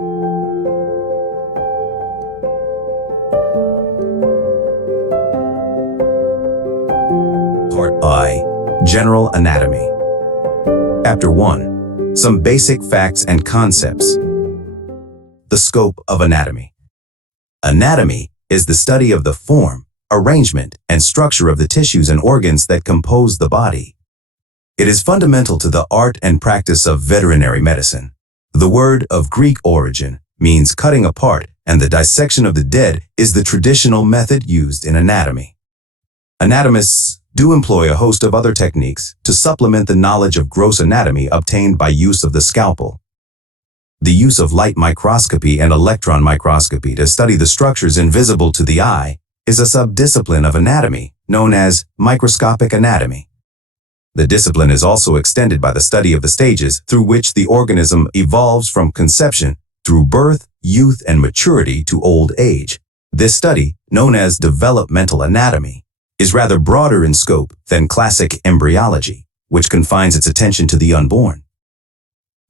Part I. General Anatomy. Chapter 1. Some basic facts and concepts. The scope of anatomy. Anatomy is the study of the form, arrangement, and structure of the tissues and organs that compose the body. It is fundamental to the art and practice of veterinary medicine. The word of Greek origin means cutting apart, and the dissection of the dead is the traditional method used in anatomy. Anatomists do employ a host of other techniques to supplement the knowledge of gross anatomy obtained by use of the scalpel. The use of light microscopy and electron microscopy to study the structures invisible to the eye is a subdiscipline of anatomy known as microscopic anatomy. The discipline is also extended by the study of the stages through which the organism evolves from conception through birth, youth, and maturity to old age. This study, known as developmental anatomy, is rather broader in scope than classic embryology, which confines its attention to the unborn.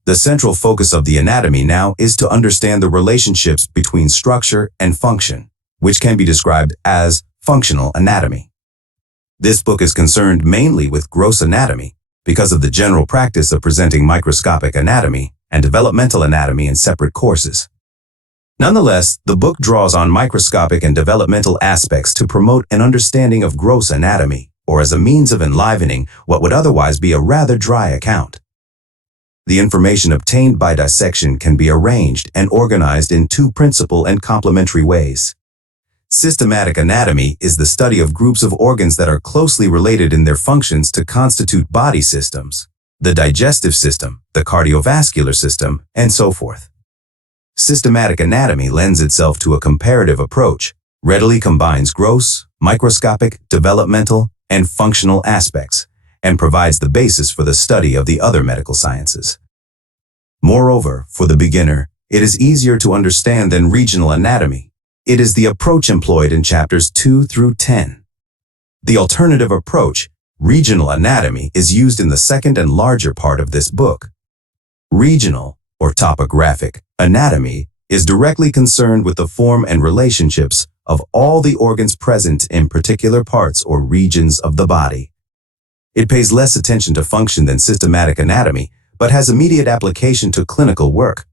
The central focus of the anatomy now is to understand the relationships between structure and function, which can be described as functional anatomy. This book is concerned mainly with gross anatomy because of the general practice of presenting microscopic anatomy and developmental anatomy in separate courses. Nonetheless, the book draws on microscopic and developmental aspects to promote an understanding of gross anatomy, or as a means of enlivening what would otherwise be a rather dry account. The information obtained by dissection can be arranged and organized in two principal and complementary ways. Systematic anatomy is the study of groups of organs that are closely related in their functions to constitute body systems, the digestive system, the cardiovascular system, and so forth. Systematic anatomy lends itself to a comparative approach, readily combines gross, microscopic, developmental, and functional aspects, and provides the basis for the study of the other medical sciences. Moreover, for the beginner, it is easier to understand than regional anatomy. It is the approach employed in chapters 2 through 10. The alternative approach, regional anatomy, is used in the second and larger part of this book. Regional, or topographic, anatomy is directly concerned with the form and relationships of all the organs present in particular parts or regions of the body. It pays less attention to function than systematic anatomy, but has immediate application to clinical work.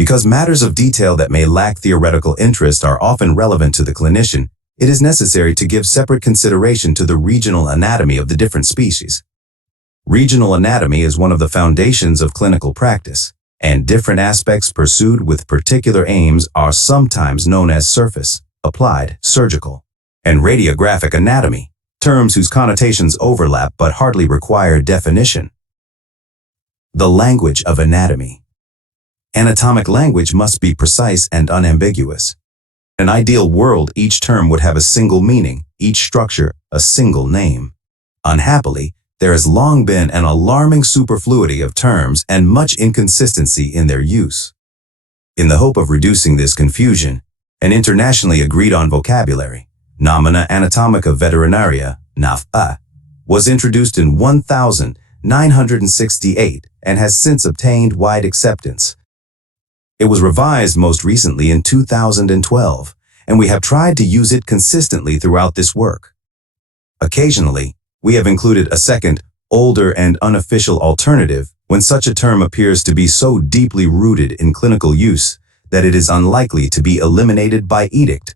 Because matters of detail that may lack theoretical interest are often relevant to the clinician, it is necessary to give separate consideration to the regional anatomy of the different species. Regional anatomy is one of the foundations of clinical practice, and different aspects pursued with particular aims are sometimes known as surface, applied, surgical, and radiographic anatomy, terms whose connotations overlap but hardly require definition. The language of anatomy. Anatomic language must be precise and unambiguous. In an ideal world, each term would have a single meaning, each structure a single name. Unhappily, there has long been an alarming superfluity of terms and much inconsistency in their use. In the hope of reducing this confusion, an internationally agreed-on vocabulary, Nomina Anatomica Veterinaria, NAVA, was introduced in 1968 and has since obtained wide acceptance. It was revised most recently in 2012, and we have tried to use it consistently throughout this work. Occasionally, we have included a second, older and unofficial alternative when such a term appears to be so deeply rooted in clinical use that it is unlikely to be eliminated by edict.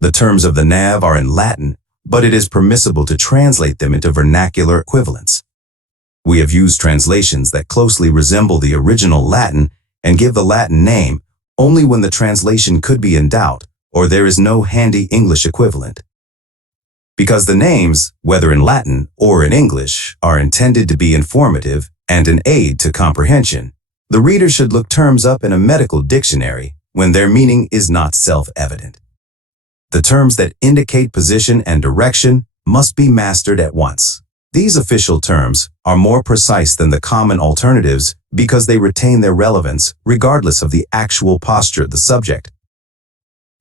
The terms of the NAV are in Latin, but it is permissible to translate them into vernacular equivalents. We have used translations that closely resemble the original Latin and give the Latin name only when the translation could be in doubt or there is no handy English equivalent. Because the names, whether in Latin or in English, are intended to be informative and an aid to comprehension, the reader should look terms up in a medical dictionary when their meaning is not self-evident. The terms that indicate position and direction must be mastered at once. These official terms are more precise than the common alternatives because they retain their relevance regardless of the actual posture of the subject.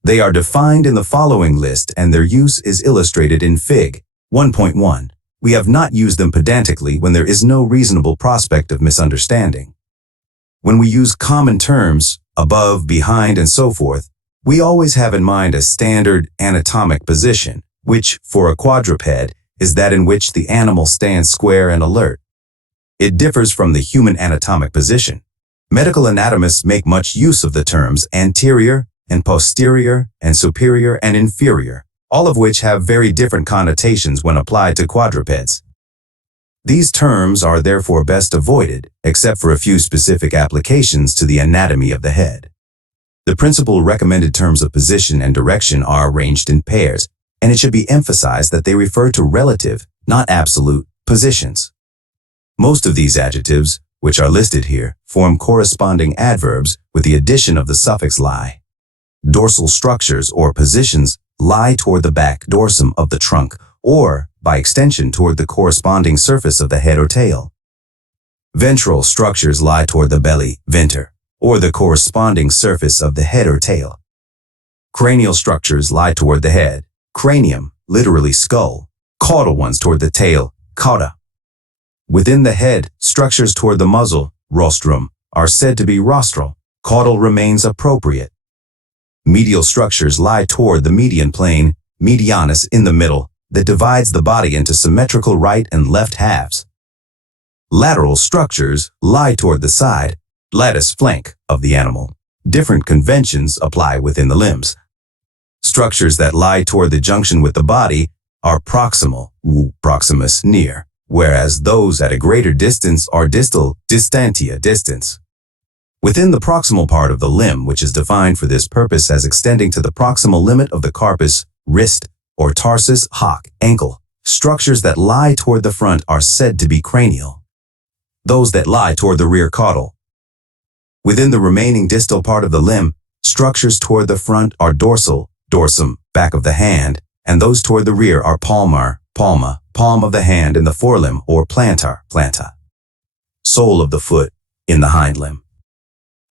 They are defined in the following list and their use is illustrated in Fig. 1.1. We have not used them pedantically when there is no reasonable prospect of misunderstanding. When we use common terms, above, behind, and so forth, we always have in mind a standard anatomic position, which, for a quadruped, is that in which the animal stands square and alert. It differs from the human anatomic position. Medical anatomists make much use of the terms anterior and posterior and superior and inferior, all of which have very different connotations when applied to quadrupeds. These terms are therefore best avoided, except for a few specific applications to the anatomy of the head. The principal recommended terms of position and direction are arranged in pairs, and it should be emphasized that they refer to relative, not absolute, positions. Most of these adjectives, which are listed here, form corresponding adverbs with the addition of the suffix lie. Dorsal structures or positions lie toward the back dorsum of the trunk, or, by extension, toward the corresponding surface of the head or tail. Ventral structures lie toward the belly, venter, or the corresponding surface of the head or tail. Cranial structures lie toward the head, cranium, literally skull, caudal ones toward the tail, cauda. Within the head, structures toward the muzzle, rostrum, are said to be rostral. Caudal remains appropriate. Medial structures lie toward the median plane, medianus in the middle, that divides the body into symmetrical right and left halves. Lateral structures lie toward the side, latus flank, of the animal. Different conventions apply within the limbs. Structures that lie toward the junction with the body are proximal, proximus, near, whereas those at a greater distance are distal, distantia, distance. Within the proximal part of the limb, which is defined for this purpose as extending to the proximal limit of the carpus, wrist, or tarsus, hock, ankle, structures that lie toward the front are said to be cranial. Those that lie toward the rear caudal. Within the remaining distal part of the limb, structures toward the front are dorsal, dorsum, back of the hand, and those toward the rear are palmar, palma, palm of the hand in the forelimb, or plantar, planta. Sole of the foot, in the hind limb.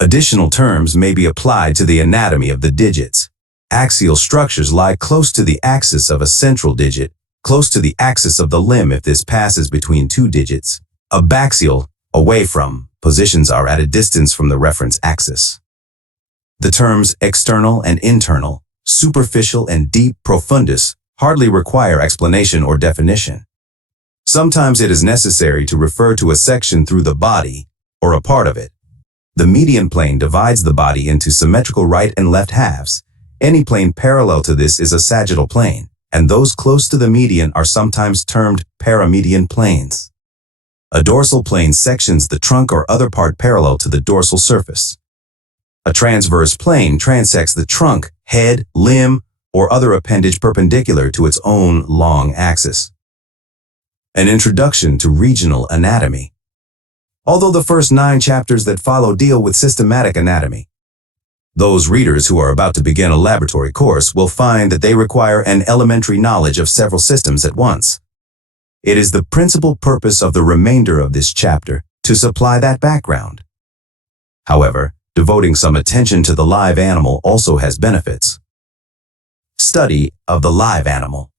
Additional terms may be applied to the anatomy of the digits. Axial structures lie close to the axis of a central digit, close to the axis of the limb if this passes between two digits. Abaxial, away from, positions are at a distance from the reference axis. The terms external and internal, superficial and deep, profundus, hardly require explanation or definition. Sometimes it is necessary to refer to a section through the body, or a part of it. The median plane divides the body into symmetrical right and left halves. Any plane parallel to this is a sagittal plane, and those close to the median are sometimes termed paramedian planes. A dorsal plane sections the trunk or other part parallel to the dorsal surface. A transverse plane transects the trunk, head, limb, or other appendage perpendicular to its own long axis. An introduction to regional anatomy. Although the first 9 chapters that follow deal with systematic anatomy, those readers who are about to begin a laboratory course will find that they require an elementary knowledge of several systems at once. It is the principal purpose of the remainder of this chapter to supply that background. However, devoting some attention to the live animal also has benefits. Study of the live animal.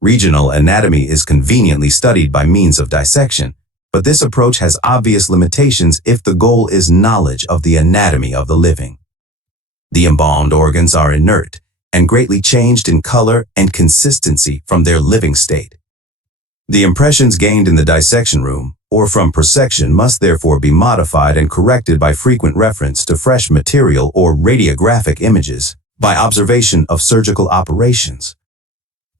Regional anatomy is conveniently studied by means of dissection, but this approach has obvious limitations if the goal is knowledge of the anatomy of the living. The embalmed organs are inert and greatly changed in color and consistency from their living state. The impressions gained in the dissection room or from prosection must therefore be modified and corrected by frequent reference to fresh material or radiographic images, by observation of surgical operations,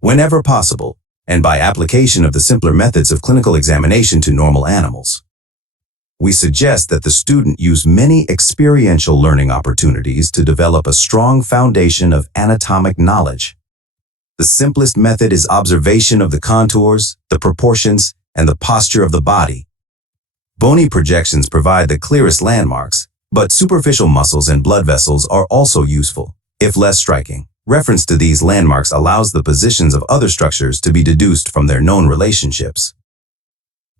whenever possible, and by application of the simpler methods of clinical examination to normal animals. We suggest that the student use many experiential learning opportunities to develop a strong foundation of anatomic knowledge. The simplest method is observation of the contours, the proportions, and the posture of the body. Bony projections provide the clearest landmarks, but superficial muscles and blood vessels are also useful, if less striking. Reference to these landmarks allows the positions of other structures to be deduced from their known relationships.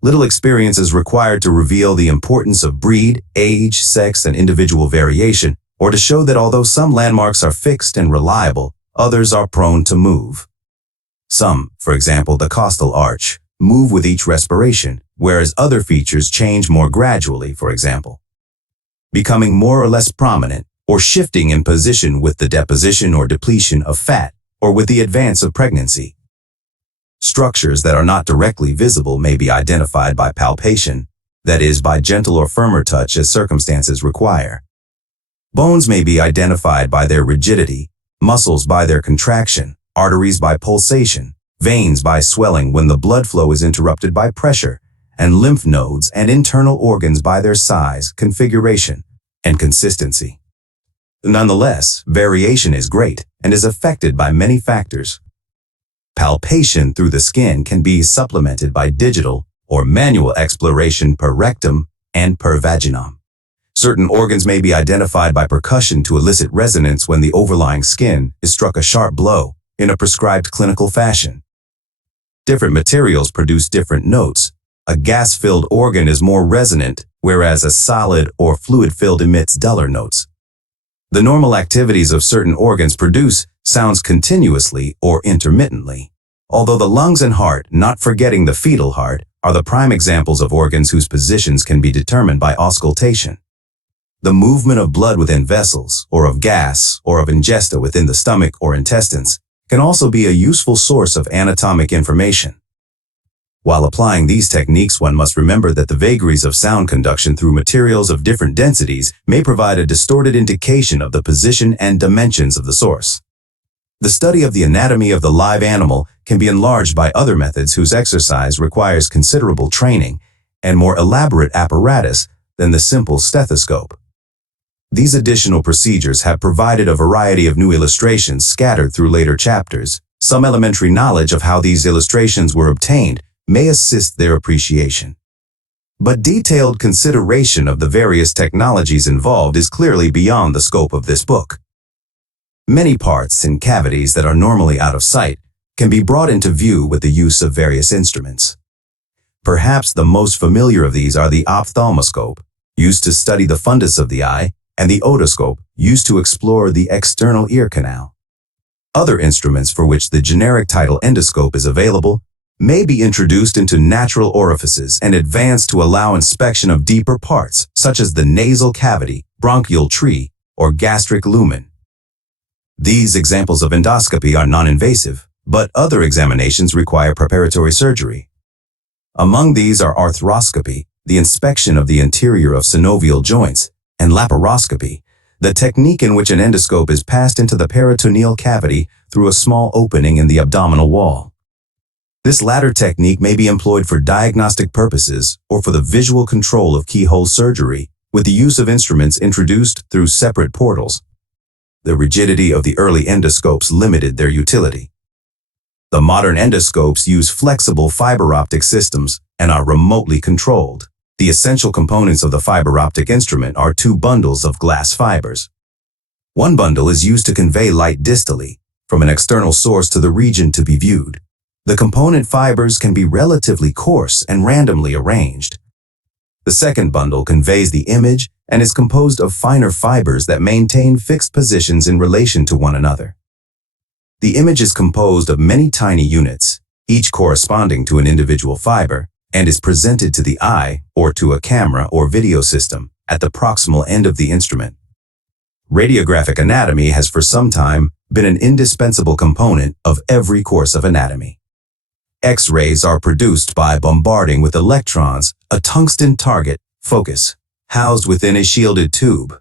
Little experience is required to reveal the importance of breed, age, sex, and individual variation, or to show that although some landmarks are fixed and reliable, others are prone to move. Some, for example the costal arch, move with each respiration, whereas other features change more gradually, for example. becoming more or less prominent, or shifting in position with the deposition or depletion of fat, or with the advance of pregnancy. Structures that are not directly visible may be identified by palpation, that is, by gentle or firmer touch as circumstances require. Bones may be identified by their rigidity, muscles by their contraction, arteries by pulsation, veins by swelling when the blood flow is interrupted by pressure, and lymph nodes and internal organs by their size, configuration, and consistency. Nonetheless, variation is great and is affected by many factors. Palpation through the skin can be supplemented by digital or manual exploration per rectum and per vaginum. Certain organs may be identified by percussion to elicit resonance when the overlying skin is struck a sharp blow in a prescribed clinical fashion. Different materials produce different notes. A gas-filled organ is more resonant, whereas a solid or fluid-filled emits duller notes. The normal activities of certain organs produce sounds continuously or intermittently, although the lungs and heart, not forgetting the fetal heart, are the prime examples of organs whose positions can be determined by auscultation. The movement of blood within vessels, or of gas, or of ingesta within the stomach or intestines, can also be a useful source of anatomic information. While applying these techniques, one must remember that the vagaries of sound conduction through materials of different densities may provide a distorted indication of the position and dimensions of the source. The study of the anatomy of the live animal can be enlarged by other methods whose exercise requires considerable training and more elaborate apparatus than the simple stethoscope. These additional procedures have provided a variety of new illustrations scattered through later chapters. Some elementary knowledge of how these illustrations were obtained may assist their appreciation. But detailed consideration of the various technologies involved is clearly beyond the scope of this book. Many parts and cavities that are normally out of sight can be brought into view with the use of various instruments. Perhaps the most familiar of these are the ophthalmoscope, used to study the fundus of the eye, and the otoscope, used to explore the external ear canal. Other instruments for which the generic title endoscope is available may be introduced into natural orifices and advanced to allow inspection of deeper parts, such as the nasal cavity, bronchial tree, or gastric lumen. These examples of endoscopy are non-invasive, but other examinations require preparatory surgery. Among these are arthroscopy, the inspection of the interior of synovial joints, and laparoscopy, the technique in which an endoscope is passed into the peritoneal cavity through a small opening in the abdominal wall. This latter technique may be employed for diagnostic purposes or for the visual control of keyhole surgery with the use of instruments introduced through separate portals. The rigidity of the early endoscopes limited their utility. The modern endoscopes use flexible fiber optic systems and are remotely controlled. The essential components of the fiber optic instrument are two bundles of glass fibers. One bundle is used to convey light distally from an external source to the region to be viewed. The component fibers can be relatively coarse and randomly arranged. The second bundle conveys the image and is composed of finer fibers that maintain fixed positions in relation to one another. The image is composed of many tiny units, each corresponding to an individual fiber, and is presented to the eye or to a camera or video system at the proximal end of the instrument. Radiographic anatomy has for some time been an indispensable component of every course of anatomy. X-rays are produced by bombarding with electrons a tungsten target focus housed within a shielded tube.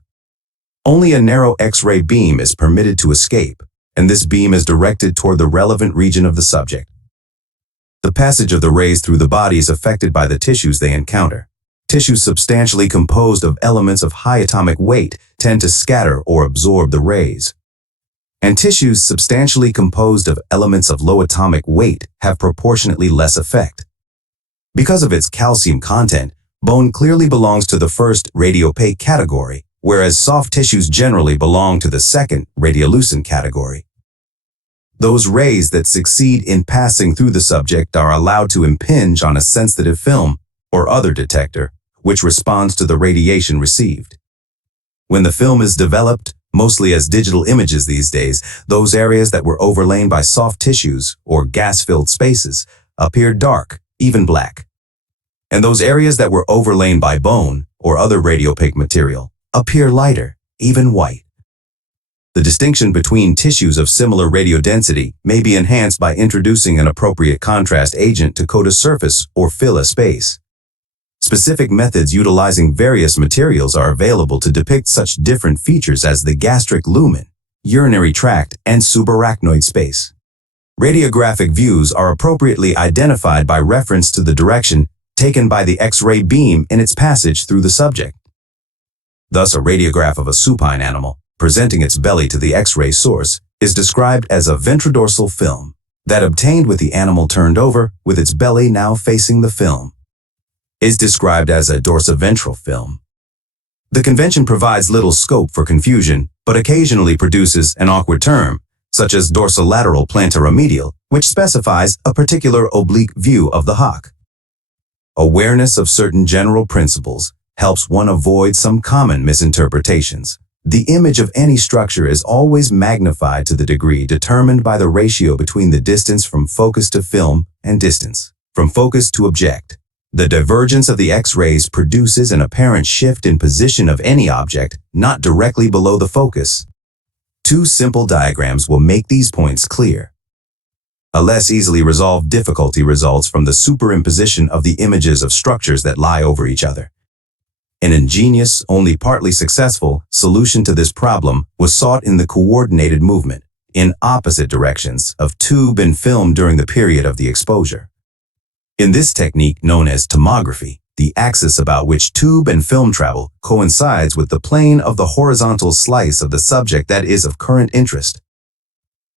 Only a narrow X-ray beam is permitted to escape, and this beam is directed toward the relevant region of the subject. The passage of the rays through the body is affected by the tissues they encounter. Tissues substantially composed of elements of high atomic weight tend to scatter or absorb the rays, and tissues substantially composed of elements of low atomic weight have proportionately less effect. Because of its calcium content, bone clearly belongs to the first radiopaque category, whereas soft tissues generally belong to the second radiolucent category. Those rays that succeed in passing through the subject are allowed to impinge on a sensitive film or other detector, which responds to the radiation received. When the film is developed, mostly as digital images these days, those areas that were overlain by soft tissues or gas-filled spaces appear dark, even black. And those areas that were overlain by bone or other radiopaque material appear lighter, even white. The distinction between tissues of similar radiodensity may be enhanced by introducing an appropriate contrast agent to coat a surface or fill a space. Specific methods utilizing various materials are available to depict such different features as the gastric lumen, urinary tract, and subarachnoid space. Radiographic views are appropriately identified by reference to the direction taken by the X-ray beam in its passage through the subject. Thus, a radiograph of a supine animal, presenting its belly to the X-ray source, is described as a ventrodorsal film, that obtained with the animal turned over, with its belly now facing the film, is described as a dorsiventral film. The convention provides little scope for confusion, but occasionally produces an awkward term, such as dorsolateral plantaromedial, which specifies a particular oblique view of the hock. Awareness of certain general principles helps one avoid some common misinterpretations. The image of any structure is always magnified to the degree determined by the ratio between the distance from focus to film and distance from focus to object. The divergence of the X-rays produces an apparent shift in position of any object not directly below the focus. Two simple diagrams will make these points clear. A less easily resolved difficulty results from the superimposition of the images of structures that lie over each other. An ingenious, only partly successful, solution to this problem was sought in the coordinated movement, in opposite directions, of tube and film during the period of the exposure. In this technique known as tomography, the axis about which tube and film travel coincides with the plane of the horizontal slice of the subject that is of current interest.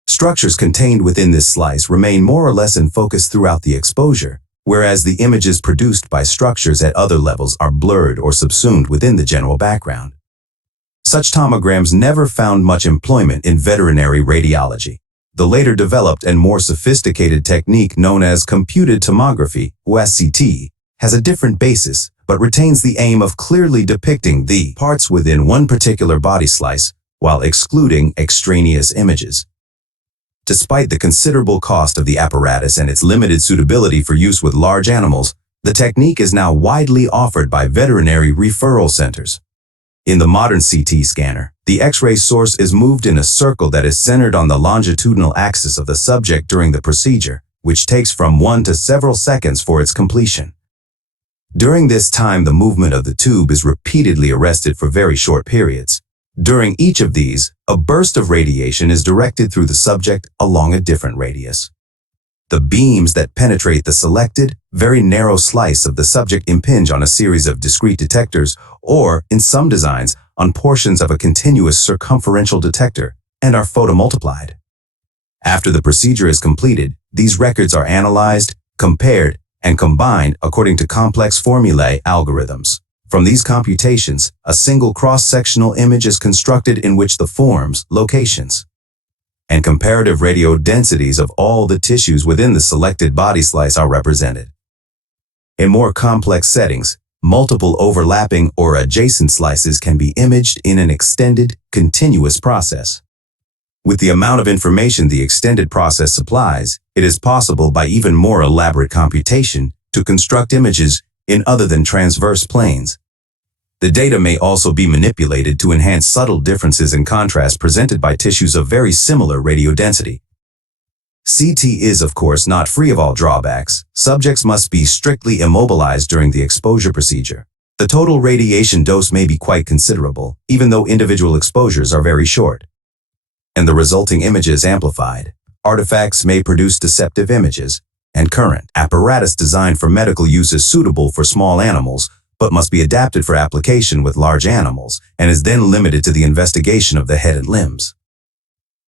Structures contained within this slice remain more or less in focus throughout the exposure, whereas the images produced by structures at other levels are blurred or subsumed within the general background. Such tomograms never found much employment in veterinary radiology. The later developed and more sophisticated technique known as computed tomography, OSCT, has a different basis, but retains the aim of clearly depicting the parts within one particular body slice while excluding extraneous images. Despite the considerable cost of the apparatus and its limited suitability for use with large animals, the technique is now widely offered by veterinary referral centers. In the modern CT scanner, the X-ray source is moved in a circle that is centered on the longitudinal axis of the subject during the procedure, which takes from 1 to several seconds for its completion. During this time, the movement of the tube is repeatedly arrested for very short periods. During each of these, a burst of radiation is directed through the subject along a different radius. The beams that penetrate the selected, very narrow slice of the subject impinge on a series of discrete detectors, or, in some designs, on portions of a continuous circumferential detector, and are photomultiplied. After the procedure is completed, these records are analyzed, compared, and combined according to complex formulae algorithms. From these computations, a single cross-sectional image is constructed in which the forms, locations, and comparative radiodensities of all the tissues within the selected body slice are represented. In more complex settings, multiple overlapping or adjacent slices can be imaged in an extended, continuous process. With the amount of information the extended process supplies, it is possible by even more elaborate computation to construct images in other than transverse planes. The data may also be manipulated to enhance subtle differences in contrast presented by tissues of very similar radiodensity. CT is, of course, not free of all drawbacks. Subjects must be strictly immobilized during the exposure procedure. The total radiation dose may be quite considerable, even though individual exposures are very short, and the resulting images amplified. Artifacts may produce deceptive images, and current apparatus designed for medical use is suitable for small animals, but must be adapted for application with large animals, and is then limited to the investigation of the head and limbs.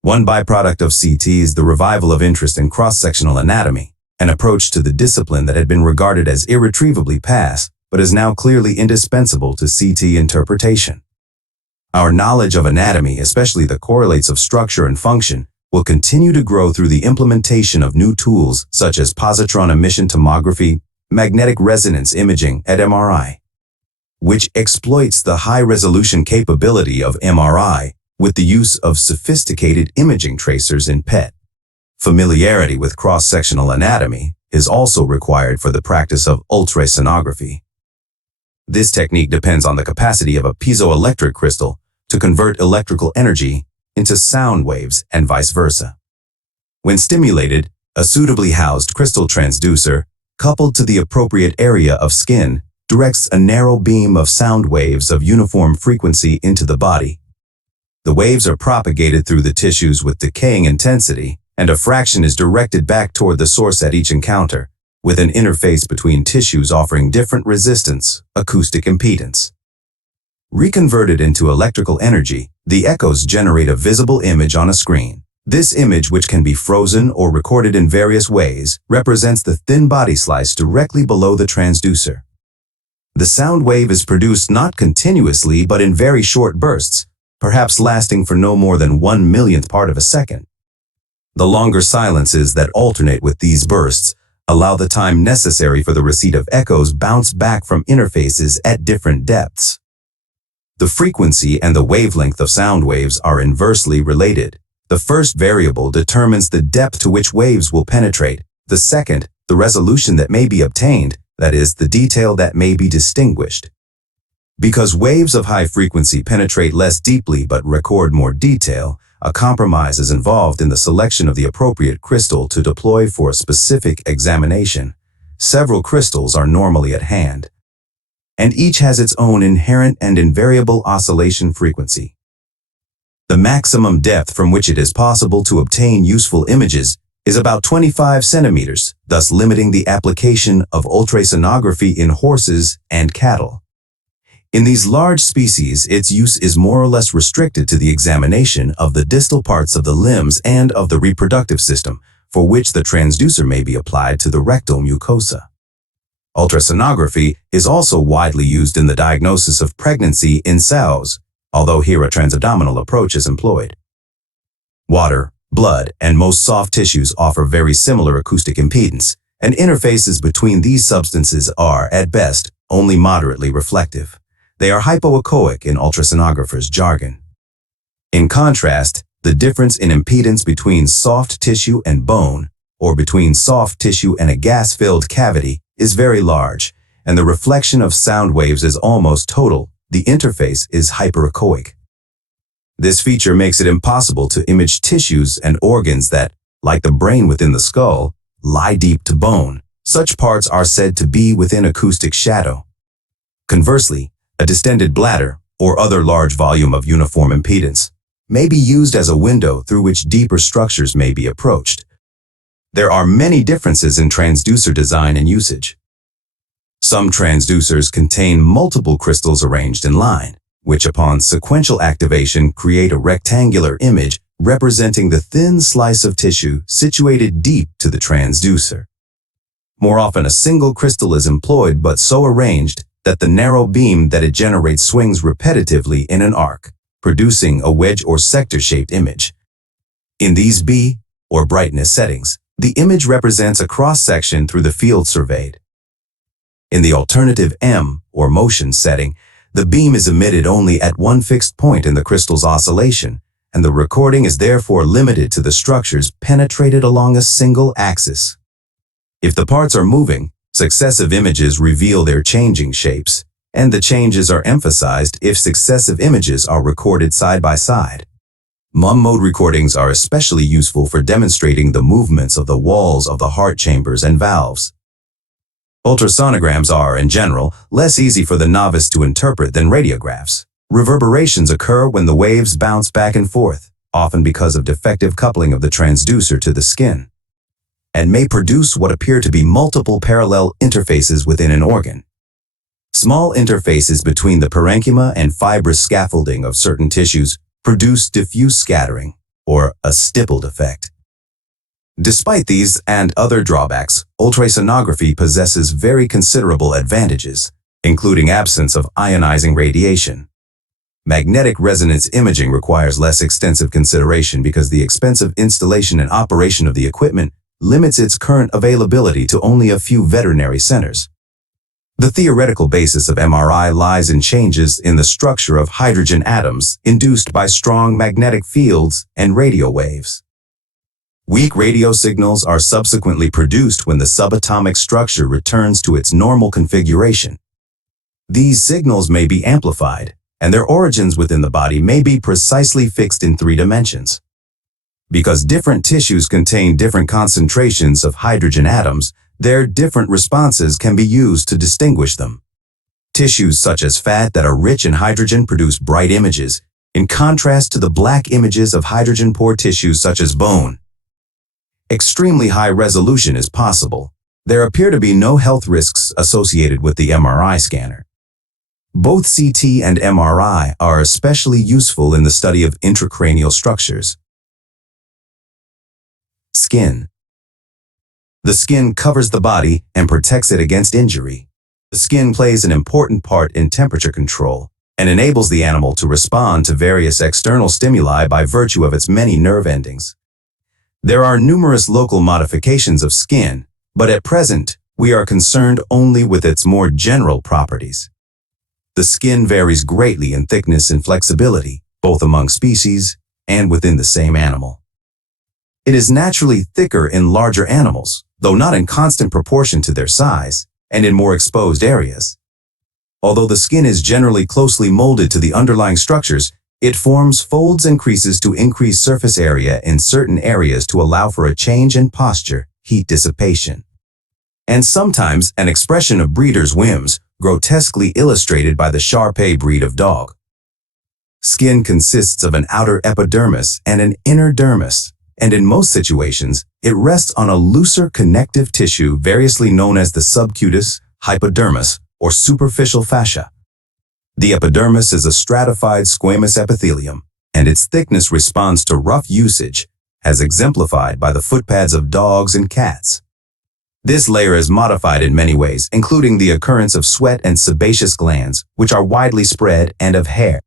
One byproduct of CT is the revival of interest in cross-sectional anatomy, an approach to the discipline that had been regarded as irretrievably past, but is now clearly indispensable to CT interpretation. Our knowledge of anatomy, especially the correlates of structure and function, will continue to grow through the implementation of new tools such as positron emission tomography, magnetic resonance imaging at MRI, which exploits the high-resolution capability of MRI with the use of sophisticated imaging tracers in PET. Familiarity with cross-sectional anatomy is also required for the practice of ultrasonography. This technique depends on the capacity of a piezoelectric crystal to convert electrical energy into sound waves and vice versa. When stimulated, a suitably housed crystal transducer, coupled to the appropriate area of skin, directs a narrow beam of sound waves of uniform frequency into the body. The waves are propagated through the tissues with decaying intensity, and a fraction is directed back toward the source at each encounter, with an interface between tissues offering different resistance, acoustic impedance. Reconverted into electrical energy, the echoes generate a visible image on a screen. This image, which can be frozen or recorded in various ways, represents the thin body slice directly below the transducer. The sound wave is produced not continuously but in very short bursts, perhaps lasting for no more than 1/1,000,000th part of a second. The longer silences that alternate with these bursts allow the time necessary for the receipt of echoes bounce back from interfaces at different depths. The frequency and the wavelength of sound waves are inversely related. The first variable determines the depth to which waves will penetrate. The second, the resolution that may be obtained, that is, the detail that may be distinguished. Because waves of high frequency penetrate less deeply but record more detail, a compromise is involved in the selection of the appropriate crystal to deploy for a specific examination. Several crystals are normally at hand, and each has its own inherent and invariable oscillation frequency. The maximum depth from which it is possible to obtain useful images is about 25 centimeters, thus limiting the application of ultrasonography in horses and cattle. In these large species, its use is more or less restricted to the examination of the distal parts of the limbs and of the reproductive system, for which the transducer may be applied to the rectal mucosa. Ultrasonography is also widely used in the diagnosis of pregnancy in sows, although here a transabdominal approach is employed. Water, blood, and most soft tissues offer very similar acoustic impedance, and interfaces between these substances are, at best, only moderately reflective. They are hypoechoic in ultrasonographers' jargon. In contrast, the difference in impedance between soft tissue and bone, or between soft tissue and a gas-filled cavity, is very large, and the reflection of sound waves is almost total. The interface is hyperechoic. This feature makes it impossible to image tissues and organs that, like the brain within the skull, lie deep to bone. Such parts are said to be within acoustic shadow. Conversely, a distended bladder, or other large volume of uniform impedance, may be used as a window through which deeper structures may be approached. There are many differences in transducer design and usage. Some transducers contain multiple crystals arranged in line, which upon sequential activation create a rectangular image representing the thin slice of tissue situated deep to the transducer. More often a single crystal is employed, but so arranged that the narrow beam that it generates swings repetitively in an arc, producing a wedge or sector-shaped image. In these B, or brightness settings, the image represents a cross-section through the field surveyed. In the alternative M, or motion setting, the beam is emitted only at one fixed point in the crystal's oscillation, and the recording is therefore limited to the structures penetrated along a single axis. If the parts are moving, successive images reveal their changing shapes, and the changes are emphasized if successive images are recorded side by side. MUM mode recordings are especially useful for demonstrating the movements of the walls of the heart chambers and valves. Ultrasonograms are, in general, less easy for the novice to interpret than radiographs. Reverberations occur when the waves bounce back and forth, often because of defective coupling of the transducer to the skin, and may produce what appear to be multiple parallel interfaces within an organ. Small interfaces between the parenchyma and fibrous scaffolding of certain tissues produce diffuse scattering, or a stippled effect. Despite these and other drawbacks, ultrasonography possesses very considerable advantages, including absence of ionizing radiation. Magnetic resonance imaging requires less extensive consideration because the expensive installation and operation of the equipment limits its current availability to only a few veterinary centers. The theoretical basis of MRI lies in changes in the structure of hydrogen atoms induced by strong magnetic fields and radio waves. Weak radio signals are subsequently produced when the subatomic structure returns to its normal configuration. These signals may be amplified, and their origins within the body may be precisely fixed in 3 dimensions. Because different tissues contain different concentrations of hydrogen atoms, their different responses can be used to distinguish them. Tissues such as fat that are rich in hydrogen produce bright images, in contrast to the black images of hydrogen-poor tissues such as bone. Extremely high resolution is possible. There appear to be no health risks associated with the MRI scanner. Both CT and MRI are especially useful in the study of intracranial structures. Skin. The skin covers the body and protects it against injury. The skin plays an important part in temperature control and enables the animal to respond to various external stimuli by virtue of its many nerve endings. There are numerous local modifications of skin, but at present, we are concerned only with its more general properties. The skin varies greatly in thickness and flexibility, both among species and within the same animal. It is naturally thicker in larger animals, though not in constant proportion to their size, and in more exposed areas. Although the skin is generally closely molded to the underlying structures, it forms folds and creases to increase surface area in certain areas to allow for a change in posture, heat dissipation, and sometimes an expression of breeders' whims, grotesquely illustrated by the Shar-Pei breed of dog. Skin consists of an outer epidermis and an inner dermis, and in most situations, it rests on a looser connective tissue variously known as the subcutis, hypodermis, or superficial fascia. The epidermis is a stratified squamous epithelium, and its thickness responds to rough usage, as exemplified by the footpads of dogs and cats. This layer is modified in many ways, including the occurrence of sweat and sebaceous glands, which are widely spread, and of hair.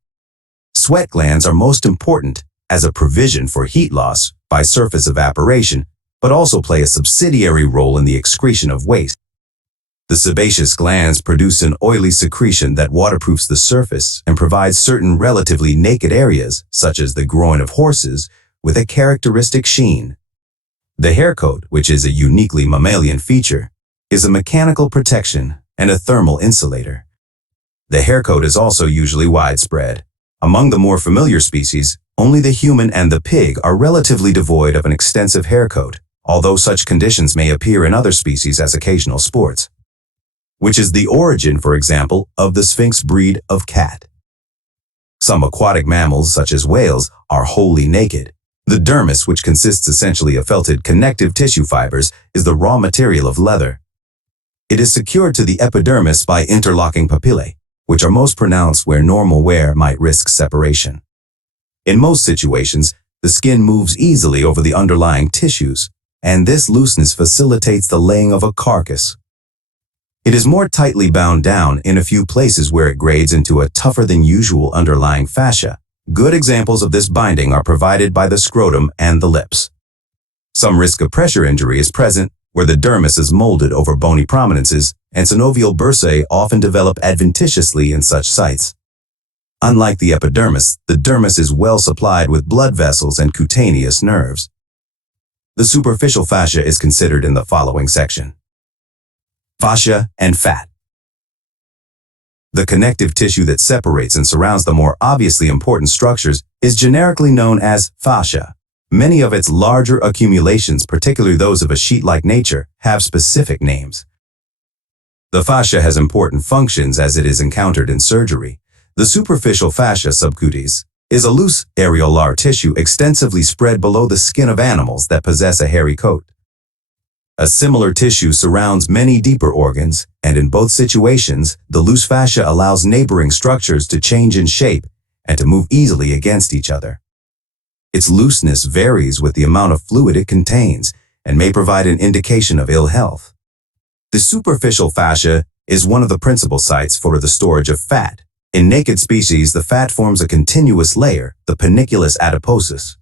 Sweat glands are most important as a provision for heat loss by surface evaporation, but also play a subsidiary role in the excretion of waste. The sebaceous glands produce an oily secretion that waterproofs the surface and provides certain relatively naked areas, such as the groin of horses, with a characteristic sheen. The hair coat, which is a uniquely mammalian feature, is a mechanical protection and a thermal insulator. The hair coat is also usually widespread. Among the more familiar species, only the human and the pig are relatively devoid of an extensive hair coat, although such conditions may appear in other species as occasional sports, which is the origin, for example, of the Sphinx breed of cat. Some aquatic mammals, such as whales, are wholly naked. The dermis, which consists essentially of felted connective tissue fibers, is the raw material of leather. It is secured to the epidermis by interlocking papillae, which are most pronounced where normal wear might risk separation. In most situations, the skin moves easily over the underlying tissues, and this looseness facilitates the laying of a carcass. It is more tightly bound down in a few places where it grades into a tougher than usual underlying fascia. Good examples of this binding are provided by the scrotum and the lips. Some risk of pressure injury is present where the dermis is molded over bony prominences, and synovial bursae often develop adventitiously in such sites. Unlike the epidermis, the dermis is well supplied with blood vessels and cutaneous nerves. The superficial fascia is considered in the following section. Fascia and fat. The connective tissue that separates and surrounds the more obviously important structures is generically known as fascia. Many of its larger accumulations, particularly those of a sheet-like nature, have specific names. The fascia has important functions as it is encountered in surgery. The superficial fascia subcutis is a loose areolar tissue extensively spread below the skin of animals that possess a hairy coat. A similar tissue surrounds many deeper organs, and in both situations, the loose fascia allows neighboring structures to change in shape and to move easily against each other. Its looseness varies with the amount of fluid it contains and may provide an indication of ill health. The superficial fascia is one of the principal sites for the storage of fat. In naked species, the fat forms a continuous layer, the panniculus adiposus.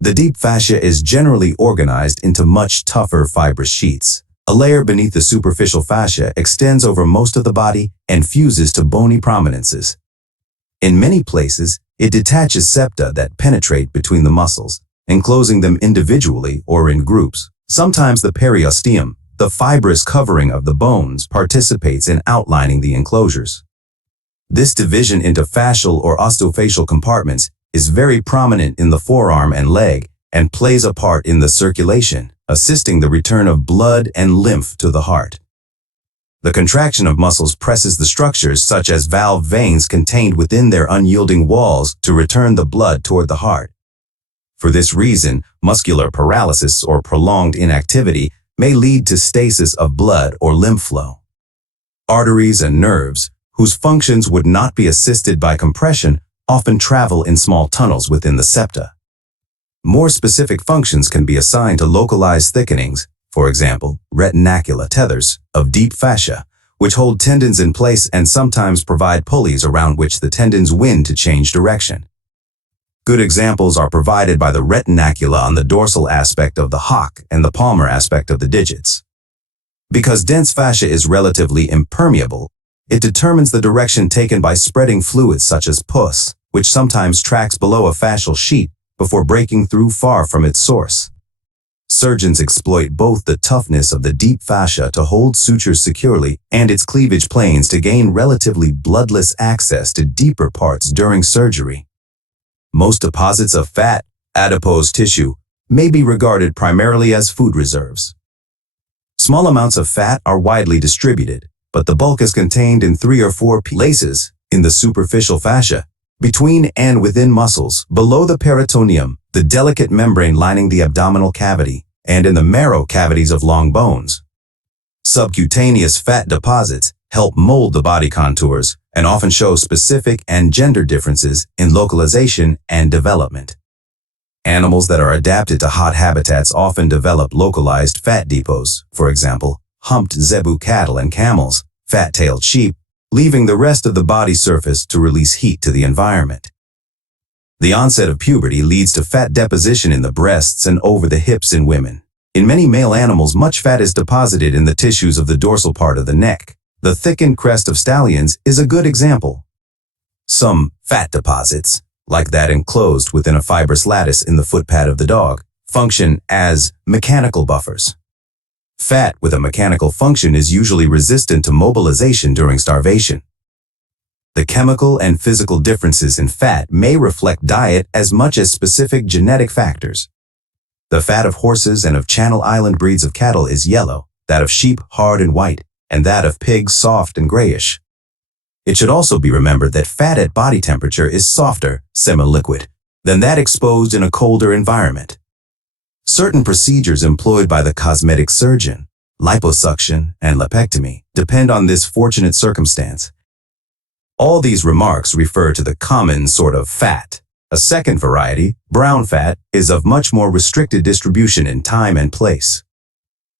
The deep fascia is generally organized into much tougher fibrous sheets. A layer beneath the superficial fascia extends over most of the body and fuses to bony prominences. In many places, it detaches septa that penetrate between the muscles, enclosing them individually or in groups. Sometimes the periosteum, the fibrous covering of the bones participates in outlining the enclosures. This division into fascial or osteofacial compartments is very prominent in the forearm and leg and plays a part in the circulation, assisting the return of blood and lymph to the heart. The contraction of muscles presses the structures such as valve veins contained within their unyielding walls to return the blood toward the heart. For this reason, muscular paralysis or prolonged inactivity may lead to stasis of blood or lymph flow. Arteries and nerves, whose functions would not be assisted by compression, often travel in small tunnels within the septa. More specific functions can be assigned to localized thickenings, for example, retinacular tethers of deep fascia, which hold tendons in place and sometimes provide pulleys around which the tendons win to change direction. Good examples are provided by the retinacula on the dorsal aspect of the hock and the palmar aspect of the digits. Because dense fascia is relatively impermeable, it determines the direction taken by spreading fluids such as pus, which sometimes tracks below a fascial sheet before breaking through far from its source. Surgeons exploit both the toughness of the deep fascia to hold sutures securely and its cleavage planes to gain relatively bloodless access to deeper parts during surgery. Most deposits of fat, adipose tissue, may be regarded primarily as food reserves. Small amounts of fat are widely distributed, but the bulk is contained in 3 or 4 places in the superficial fascia, between and within muscles, below the peritoneum, the delicate membrane lining the abdominal cavity, and in the marrow cavities of long bones. Subcutaneous fat deposits help mold the body contours and often show specific and gender differences in localization and development. Animals that are adapted to hot habitats often develop localized fat depots, for example, humped zebu cattle and camels, fat-tailed sheep, leaving the rest of the body surface to release heat to the environment. The onset of puberty leads to fat deposition in the breasts and over the hips in women. In many male animals, much fat is deposited in the tissues of the dorsal part of the neck. The thickened crest of stallions is a good example. Some fat deposits, like that enclosed within a fibrous lattice in the footpad of the dog, function as mechanical buffers. Fat with a mechanical function is usually resistant to mobilization during starvation. The chemical and physical differences in fat may reflect diet as much as specific genetic factors. The fat of horses and of Channel Island breeds of cattle is yellow, that of sheep hard and white, and that of pigs soft and grayish. It should also be remembered that fat at body temperature is softer, semi-liquid, than that exposed in a colder environment. Certain procedures employed by the cosmetic surgeon, liposuction and lipectomy, depend on this fortunate circumstance. All these remarks refer to the common sort of fat. A second variety, brown fat, is of much more restricted distribution in time and place.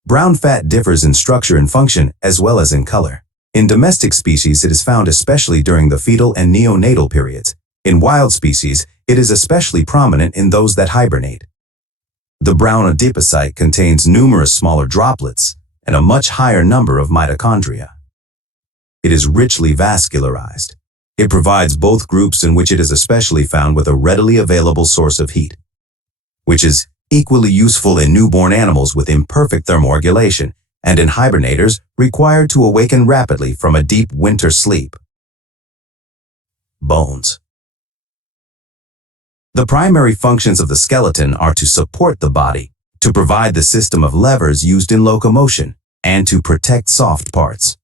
Brown fat differs in structure and function as well as in color. In domestic species, it is found especially during the fetal and neonatal periods. In wild species, it is especially prominent in those that hibernate. The brown adipocyte contains numerous smaller droplets and a much higher number of mitochondria. It is richly vascularized. It provides both groups in which it is especially found with a readily available source of heat, which is equally useful in newborn animals with imperfect thermoregulation and in hibernators required to awaken rapidly from a deep winter sleep. Bones. The primary functions of the skeleton are to support the body, to provide the system of levers used in locomotion, and to protect soft parts.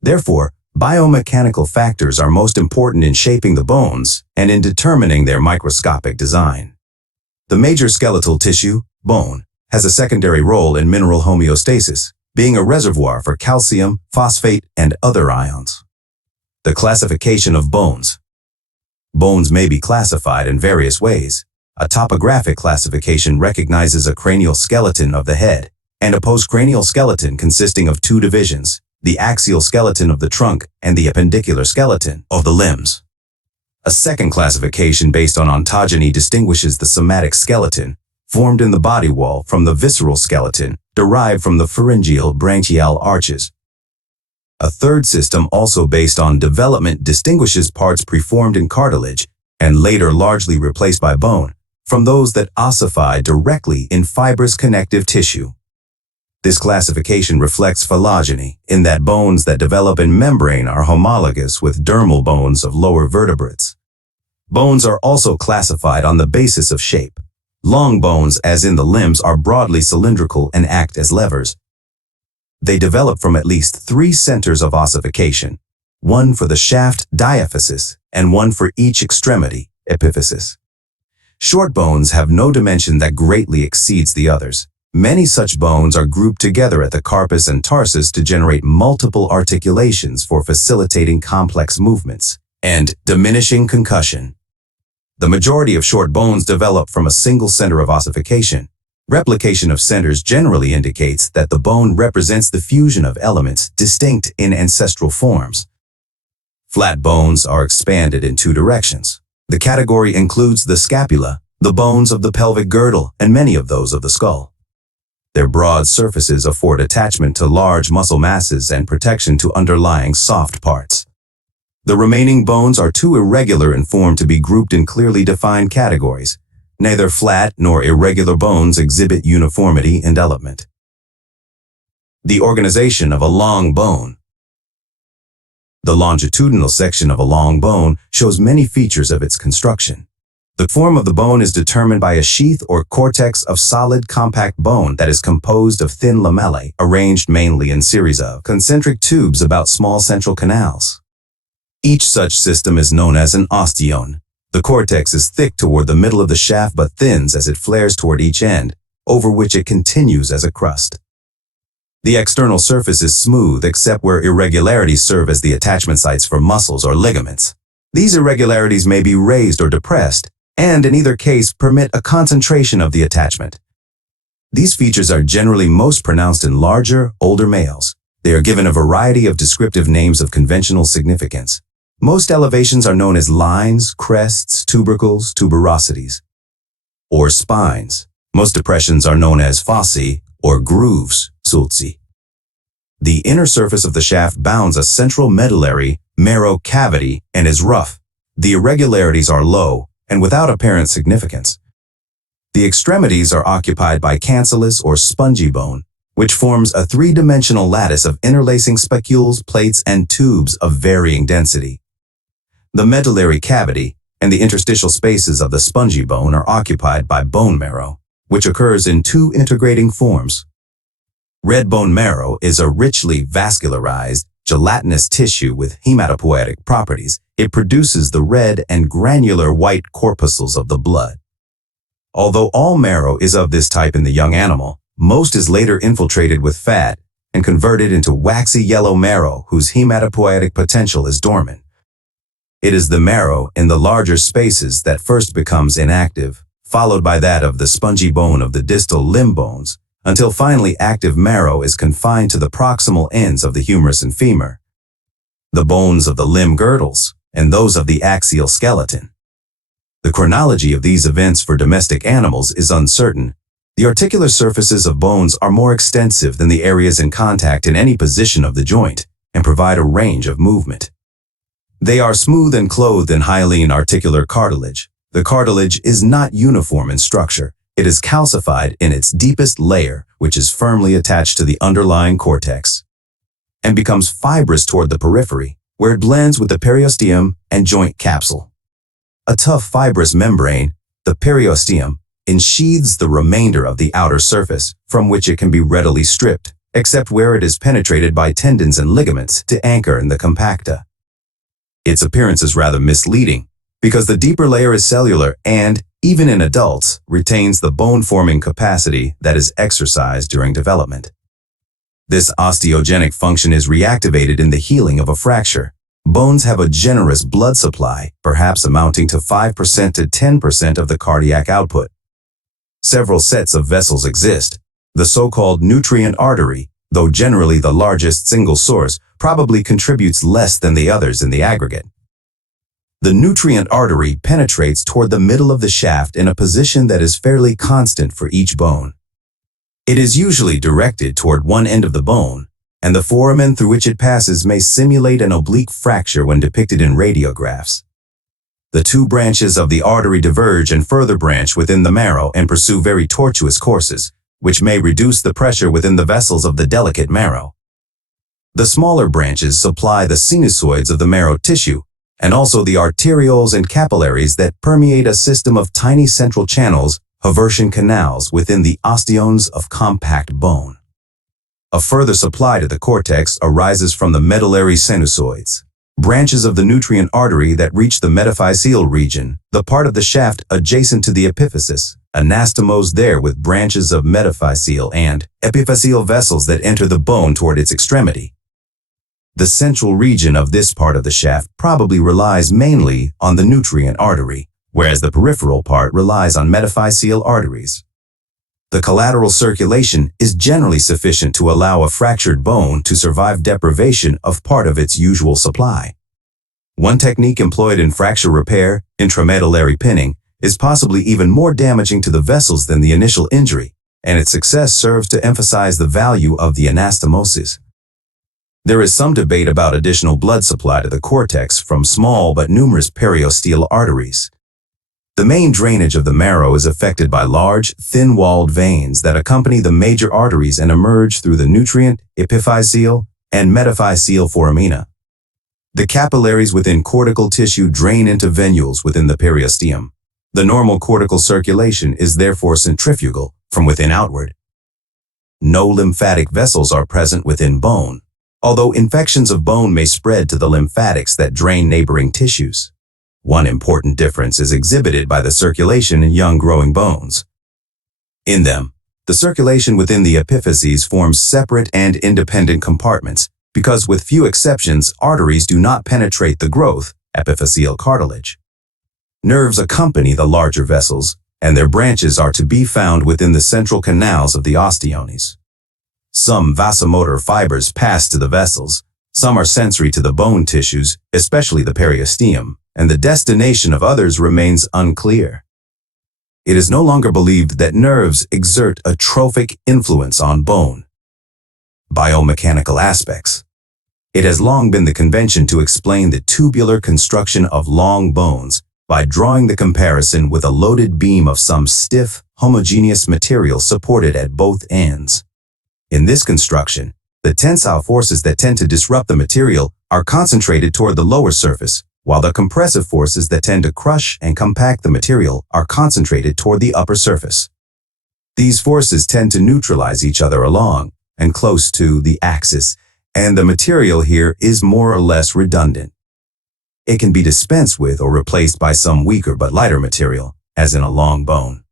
Therefore, biomechanical factors are most important in shaping the bones and in determining their microscopic design. The major skeletal tissue, bone, has a secondary role in mineral homeostasis, being a reservoir for calcium, phosphate, and other ions. The classification of bones. Bones may be classified in various ways. A topographic classification recognizes a cranial skeleton of the head and a postcranial skeleton consisting of 2 divisions, the axial skeleton of the trunk and the appendicular skeleton of the limbs. A second classification based on ontogeny distinguishes the somatic skeleton, formed in the body wall, from the visceral skeleton, derived from the pharyngeal branchial arches. A third system, also based on development, distinguishes parts preformed in cartilage and later largely replaced by bone from those that ossify directly in fibrous connective tissue. This classification reflects phylogeny, in that bones that develop in membrane are homologous with dermal bones of lower vertebrates. Bones are also classified on the basis of shape. Long bones, as in the limbs, are broadly cylindrical and act as levers. They develop from at least 3 centers of ossification, one for the shaft, diaphysis, and one for each extremity, epiphysis. Short bones have no dimension that greatly exceeds the others. Many such bones are grouped together at the carpus and tarsus to generate multiple articulations for facilitating complex movements and diminishing concussion. The majority of short bones develop from a single center of ossification. Replication of centers generally indicates that the bone represents the fusion of elements distinct in ancestral forms. Flat bones are expanded in 2 directions. The category includes the scapula, the bones of the pelvic girdle, and many of those of the skull. Their broad surfaces afford attachment to large muscle masses and protection to underlying soft parts. The remaining bones are too irregular in form to be grouped in clearly defined categories. Neither flat nor irregular bones exhibit uniformity in development. The organization of a long bone. The longitudinal section of a long bone shows many features of its construction. The form of the bone is determined by a sheath or cortex of solid, compact bone that is composed of thin lamellae, arranged mainly in series of concentric tubes about small central canals. Each such system is known as an osteon. The cortex is thick toward the middle of the shaft but thins as it flares toward each end, over which it continues as a crust. The external surface is smooth except where irregularities serve as the attachment sites for muscles or ligaments. These irregularities may be raised or depressed, and in either case permit a concentration of the attachment. These features are generally most pronounced in larger, older males. They are given a variety of descriptive names of conventional significance. Most elevations are known as lines, crests, tubercles, tuberosities, or spines. Most depressions are known as fossae or grooves, sulci. The inner surface of the shaft bounds a central medullary marrow cavity and is rough. The irregularities are low and without apparent significance. The extremities are occupied by cancellous or spongy bone, which forms a 3-dimensional lattice of interlacing spicules, plates, and tubes of varying density. The medullary cavity and the interstitial spaces of the spongy bone are occupied by bone marrow, which occurs in 2 integrating forms. Red bone marrow is a richly vascularized, gelatinous tissue with hematopoietic properties. It produces the red and granular white corpuscles of the blood. Although all marrow is of this type in the young animal, most is later infiltrated with fat and converted into waxy yellow marrow whose hematopoietic potential is dormant. It is the marrow in the larger spaces that first becomes inactive, followed by that of the spongy bone of the distal limb bones, until finally active marrow is confined to the proximal ends of the humerus and femur, the bones of the limb girdles, and those of the axial skeleton. The chronology of these events for domestic animals is uncertain. The articular surfaces of bones are more extensive than the areas in contact in any position of the joint and provide a range of movement. They are smooth and clothed in hyaline articular cartilage. The cartilage is not uniform in structure. It is calcified in its deepest layer, which is firmly attached to the underlying cortex, and becomes fibrous toward the periphery, where it blends with the periosteum and joint capsule. A tough fibrous membrane, the periosteum, ensheathes the remainder of the outer surface, from which it can be readily stripped, except where it is penetrated by tendons and ligaments to anchor in the compacta. Its appearance is rather misleading, because the deeper layer is cellular and, even in adults, retains the bone-forming capacity that is exercised during development. This osteogenic function is reactivated in the healing of a fracture. Bones have a generous blood supply, perhaps amounting to 5% to 10% of the cardiac output. Several sets of vessels exist. The so-called nutrient artery, though generally the largest single source, probably contributes less than the others in the aggregate. The nutrient artery penetrates toward the middle of the shaft in a position that is fairly constant for each bone. It is usually directed toward one end of the bone, and the foramen through which it passes may simulate an oblique fracture when depicted in radiographs. The 2 branches of the artery diverge and further branch within the marrow and pursue very tortuous courses. which may reduce the pressure within the vessels of the delicate marrow. The smaller branches supply the sinusoids of the marrow tissue, and also the arterioles and capillaries that permeate a system of tiny central channels, Haversian canals, within the osteons of compact bone. A further supply to the cortex arises from the medullary sinusoids, branches of the nutrient artery that reach the metaphyseal region, the part of the shaft adjacent to the epiphysis, anastomosed there with branches of metaphyseal and epiphyseal vessels that enter the bone toward its extremity. The central region of this part of the shaft probably relies mainly on the nutrient artery, whereas the peripheral part relies on metaphyseal arteries. The collateral circulation is generally sufficient to allow a fractured bone to survive deprivation of part of its usual supply. One technique employed in fracture repair, intramedullary pinning, is possibly even more damaging to the vessels than the initial injury, and its success serves to emphasize the value of the anastomosis. There is some debate about additional blood supply to the cortex from small but numerous periosteal arteries. The main drainage of the marrow is affected by large, thin-walled veins that accompany the major arteries and emerge through the nutrient, epiphyseal, and metaphyseal foramina. The capillaries within cortical tissue drain into venules within the periosteum. The normal cortical circulation is therefore centrifugal, from within outward. No lymphatic vessels are present within bone, although infections of bone may spread to the lymphatics that drain neighboring tissues. One important difference is exhibited by the circulation in young growing bones. In them, the circulation within the epiphyses forms separate and independent compartments because, with few exceptions, arteries do not penetrate the growth, epiphyseal cartilage. Nerves accompany the larger vessels, and their branches are to be found within the central canals of the osteones. Some vasomotor fibers pass to the vessels, some are sensory to the bone tissues, especially the periosteum, and the destination of others remains unclear. It is no longer believed that nerves exert a trophic influence on bone. Biomechanical aspects. It has long been the convention to explain the tubular construction of long bones by drawing the comparison with a loaded beam of some stiff, homogeneous material supported at both ends. In this construction, the tensile forces that tend to disrupt the material are concentrated toward the lower surface, while the compressive forces that tend to crush and compact the material are concentrated toward the upper surface. These forces tend to neutralize each other along and close to the axis, and the material here is more or less redundant. It can be dispensed with or replaced by some weaker but lighter material, as in a long bone.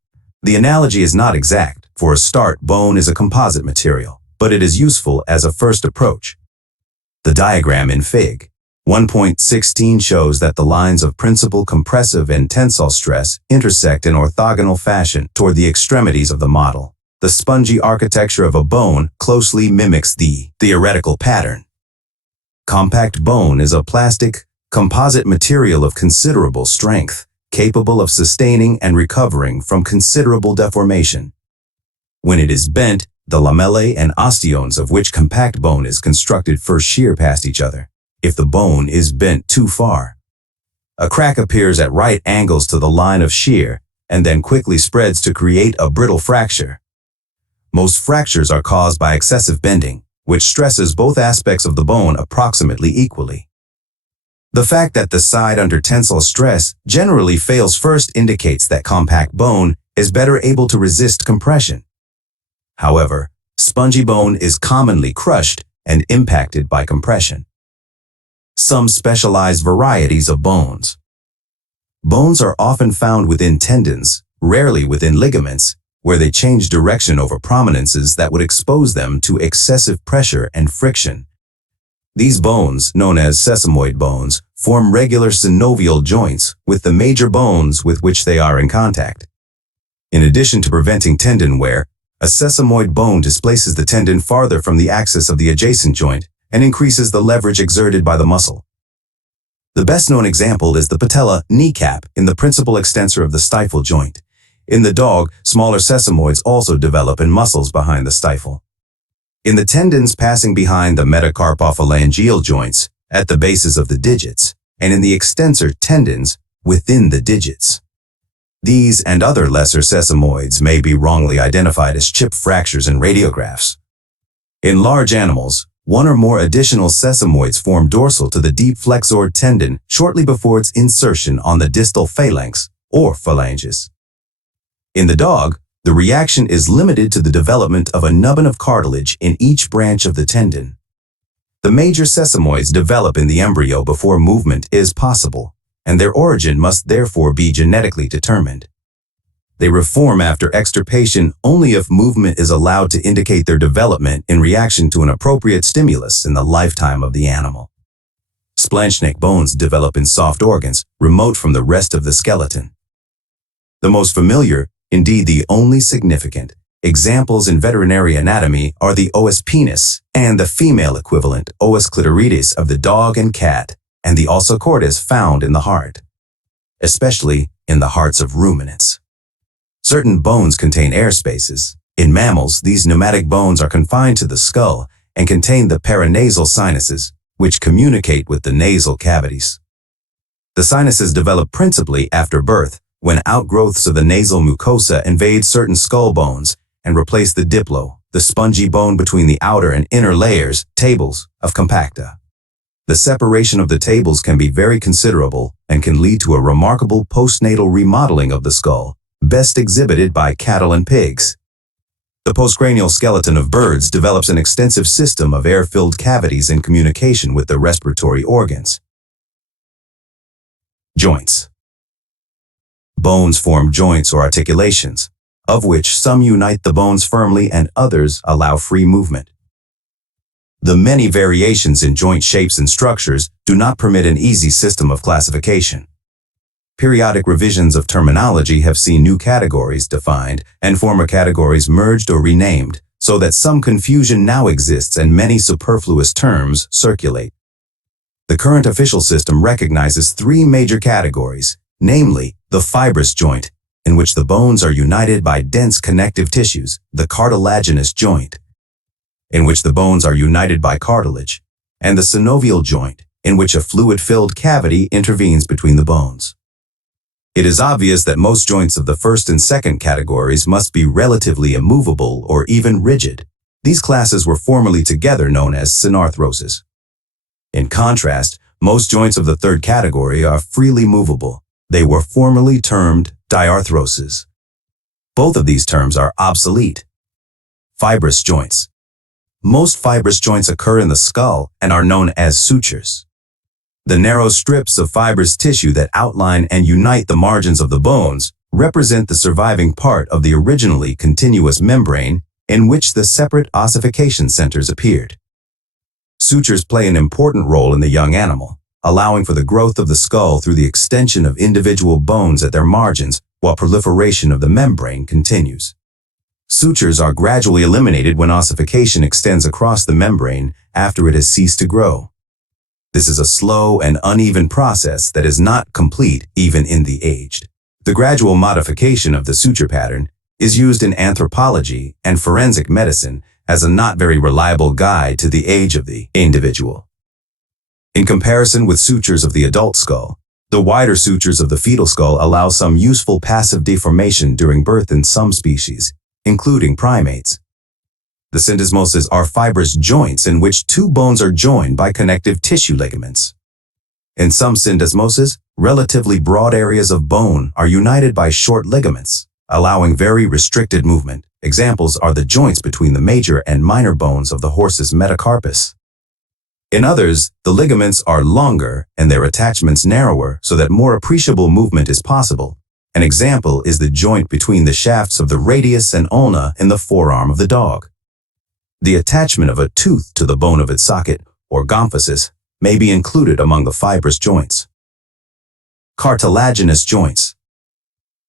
The analogy is not exact. For a start, bone is a composite material, but it is useful as a first approach. The diagram in Fig. 1.16 shows that the lines of principal compressive and tensile stress intersect in orthogonal fashion toward the extremities of the model. The spongy architecture of a bone closely mimics the theoretical pattern. Compact bone is a plastic, composite material of considerable strength, capable of sustaining and recovering from considerable deformation. When it is bent, the lamellae and osteons of which compact bone is constructed first shear past each other, if the bone is bent too far. A crack appears at right angles to the line of shear and then quickly spreads to create a brittle fracture. Most fractures are caused by excessive bending, which stresses both aspects of the bone approximately equally. The fact that the side under tensile stress generally fails first indicates that compact bone is better able to resist compression. However, spongy bone is commonly crushed and impacted by compression. Some specialized varieties of bones. Bones are often found within tendons, rarely within ligaments, where they change direction over prominences that would expose them to excessive pressure and friction. These bones, known as sesamoid bones, form regular synovial joints with the major bones with which they are in contact. In addition to preventing tendon wear, a sesamoid bone displaces the tendon farther from the axis of the adjacent joint and increases the leverage exerted by the muscle. The best-known example is the patella kneecap in the principal extensor of the stifle joint. In the dog, smaller sesamoids also develop in muscles behind the stifle. In the tendons passing behind the metacarpophalangeal joints, at the bases of the digits, and in the extensor tendons within the digits. These and other lesser sesamoids may be wrongly identified as chip fractures in radiographs. In large animals, one or more additional sesamoids form dorsal to the deep flexor tendon shortly before its insertion on the distal phalanx or phalanges. In the dog, the reaction is limited to the development of a nubbin of cartilage in each branch of the tendon. The major sesamoids develop in the embryo before movement is possible, and their origin must therefore be genetically determined. They reform after extirpation only if movement is allowed to indicate their development in reaction to an appropriate stimulus in the lifetime of the animal. Splanchnic bones develop in soft organs, remote from the rest of the skeleton. The most familiar, indeed the only significant, examples in veterinary anatomy are the os penis and the female equivalent os clitorides of the dog and cat, and the ossa cordis found in the heart, especially in the hearts of ruminants. Certain bones contain air spaces. In mammals, these pneumatic bones are confined to the skull and contain the paranasal sinuses, which communicate with the nasal cavities. The sinuses develop principally after birth, when outgrowths of the nasal mucosa invade certain skull bones and replace the diplo, the spongy bone between the outer and inner layers, tables, of compacta. The separation of the tables can be very considerable and can lead to a remarkable postnatal remodeling of the skull, best exhibited by cattle and pigs. The postcranial skeleton of birds develops an extensive system of air-filled cavities in communication with the respiratory organs. Joints. Bones form joints or articulations, of which some unite the bones firmly and others allow free movement. The many variations in joint shapes and structures do not permit an easy system of classification. Periodic revisions of terminology have seen new categories defined and former categories merged or renamed, so that some confusion now exists and many superfluous terms circulate. The current official system recognizes three major categories, namely the fibrous joint, in which the bones are united by dense connective tissues, the cartilaginous joint, in which the bones are united by cartilage, and the synovial joint, in which a fluid-filled cavity intervenes between the bones. It is obvious that most joints of the first and second categories must be relatively immovable or even rigid. These classes were formerly together known as synarthroses. In contrast, most joints of the third category are freely movable. They were formerly termed diarthroses. Both of these terms are obsolete. Fibrous joints. Most fibrous joints occur in the skull and are known as sutures. The narrow strips of fibrous tissue that outline and unite the margins of the bones represent the surviving part of the originally continuous membrane in which the separate ossification centers appeared. Sutures play an important role in the young animal, allowing for the growth of the skull through the extension of individual bones at their margins while proliferation of the membrane continues. Sutures are gradually eliminated when ossification extends across the membrane after it has ceased to grow. This is a slow and uneven process that is not complete even in the aged. The gradual modification of the suture pattern is used in anthropology and forensic medicine as a not very reliable guide to the age of the individual. In comparison with sutures of the adult skull, the wider sutures of the fetal skull allow some useful passive deformation during birth in some species, including primates. The syndesmoses are fibrous joints in which two bones are joined by connective tissue ligaments. In some syndesmoses, relatively broad areas of bone are united by short ligaments, allowing very restricted movement. Examples are the joints between the major and minor bones of the horse's metacarpus. In others, the ligaments are longer and their attachments narrower so that more appreciable movement is possible. An example is the joint between the shafts of the radius and ulna in the forearm of the dog. The attachment of a tooth to the bone of its socket, or gomphosis, may be included among the fibrous joints. Cartilaginous joints.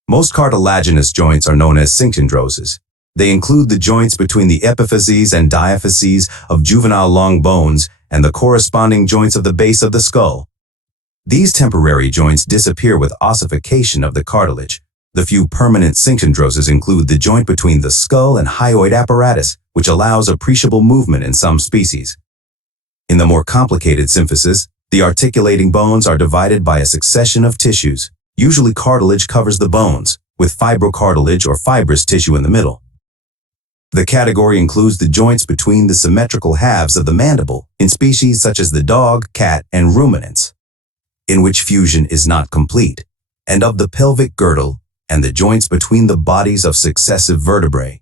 Most cartilaginous joints are known as synchondroses. They include the joints between the epiphyses and diaphyses of juvenile long bones and the corresponding joints of the base of the skull. These temporary joints disappear with ossification of the cartilage. The few permanent synchondroses include the joint between the skull and hyoid apparatus, which allows appreciable movement in some species. In the more complicated symphysis, the articulating bones are divided by a succession of tissues. Usually cartilage covers the bones, with fibrocartilage or fibrous tissue in the middle. The category includes the joints between the symmetrical halves of the mandible in species such as the dog, cat, and ruminants, in which fusion is not complete, and of the pelvic girdle and the joints between the bodies of successive vertebrae.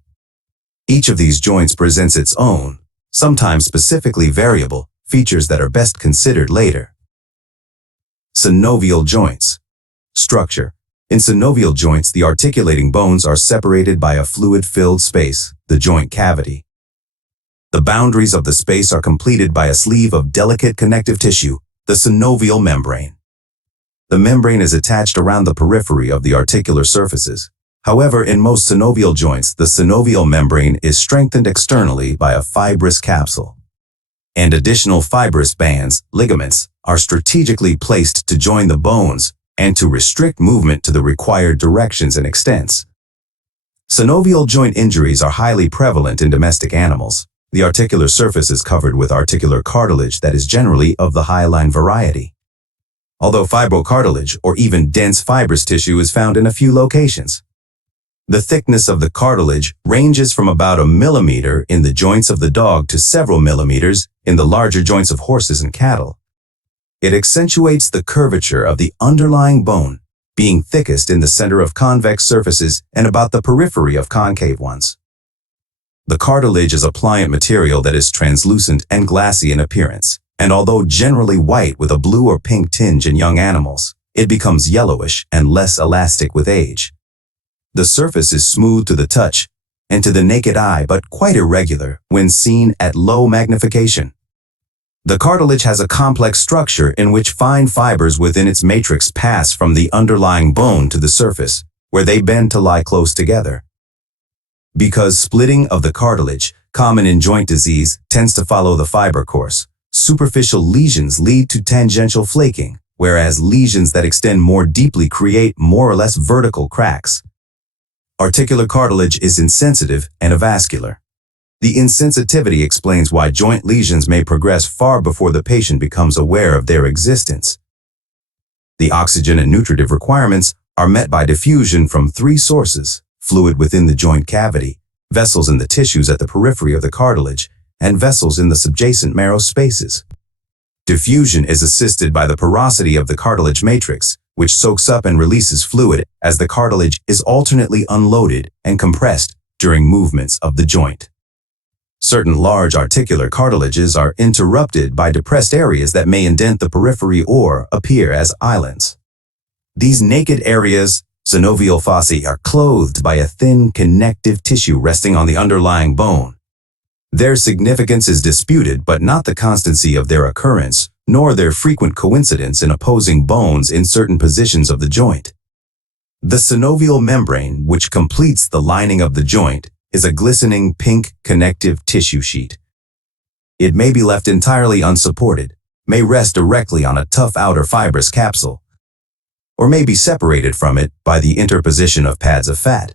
Each of these joints presents its own, sometimes specifically variable, features that are best considered later. Synovial joints. Structure. In synovial joints, the articulating bones are separated by a fluid-filled space, the joint cavity. The boundaries of the space are completed by a sleeve of delicate connective tissue, the synovial membrane. The membrane is attached around the periphery of the articular surfaces. However, in most synovial joints, the synovial membrane is strengthened externally by a fibrous capsule, and additional fibrous bands, ligaments, are strategically placed to join the bones and to restrict movement to the required directions and extents. Synovial joint injuries are highly prevalent in domestic animals. The articular surface is covered with articular cartilage that is generally of the hyaline variety, although fibrocartilage or even dense fibrous tissue is found in a few locations. The thickness of the cartilage ranges from about 1 millimeter in the joints of the dog to several millimeters in the larger joints of horses and cattle. It accentuates the curvature of the underlying bone, being thickest in the center of convex surfaces and about the periphery of concave ones. The cartilage is a pliant material that is translucent and glassy in appearance, and although generally white with a blue or pink tinge in young animals, it becomes yellowish and less elastic with age. The surface is smooth to the touch and to the naked eye, but quite irregular when seen at low magnification. The cartilage has a complex structure in which fine fibers within its matrix pass from the underlying bone to the surface, where they bend to lie close together. Because splitting of the cartilage, common in joint disease, tends to follow the fiber course, superficial lesions lead to tangential flaking, whereas lesions that extend more deeply create more or less vertical cracks. Articular cartilage is insensitive and avascular. The insensitivity explains why joint lesions may progress far before the patient becomes aware of their existence. The oxygen and nutritive requirements are met by diffusion from 3 sources: fluid within the joint cavity, vessels in the tissues at the periphery of the cartilage, and vessels in the subjacent marrow spaces. Diffusion is assisted by the porosity of the cartilage matrix, which soaks up and releases fluid as the cartilage is alternately unloaded and compressed during movements of the joint. Certain large articular cartilages are interrupted by depressed areas that may indent the periphery or appear as islands. These naked areas, synovial fossae, are clothed by a thin connective tissue resting on the underlying bone. Their significance is disputed, but not the constancy of their occurrence, nor their frequent coincidence in opposing bones in certain positions of the joint. The synovial membrane, which completes the lining of the joint, is a glistening pink connective tissue sheet. It may be left entirely unsupported, may rest directly on a tough outer fibrous capsule, or may be separated from it by the interposition of pads of fat.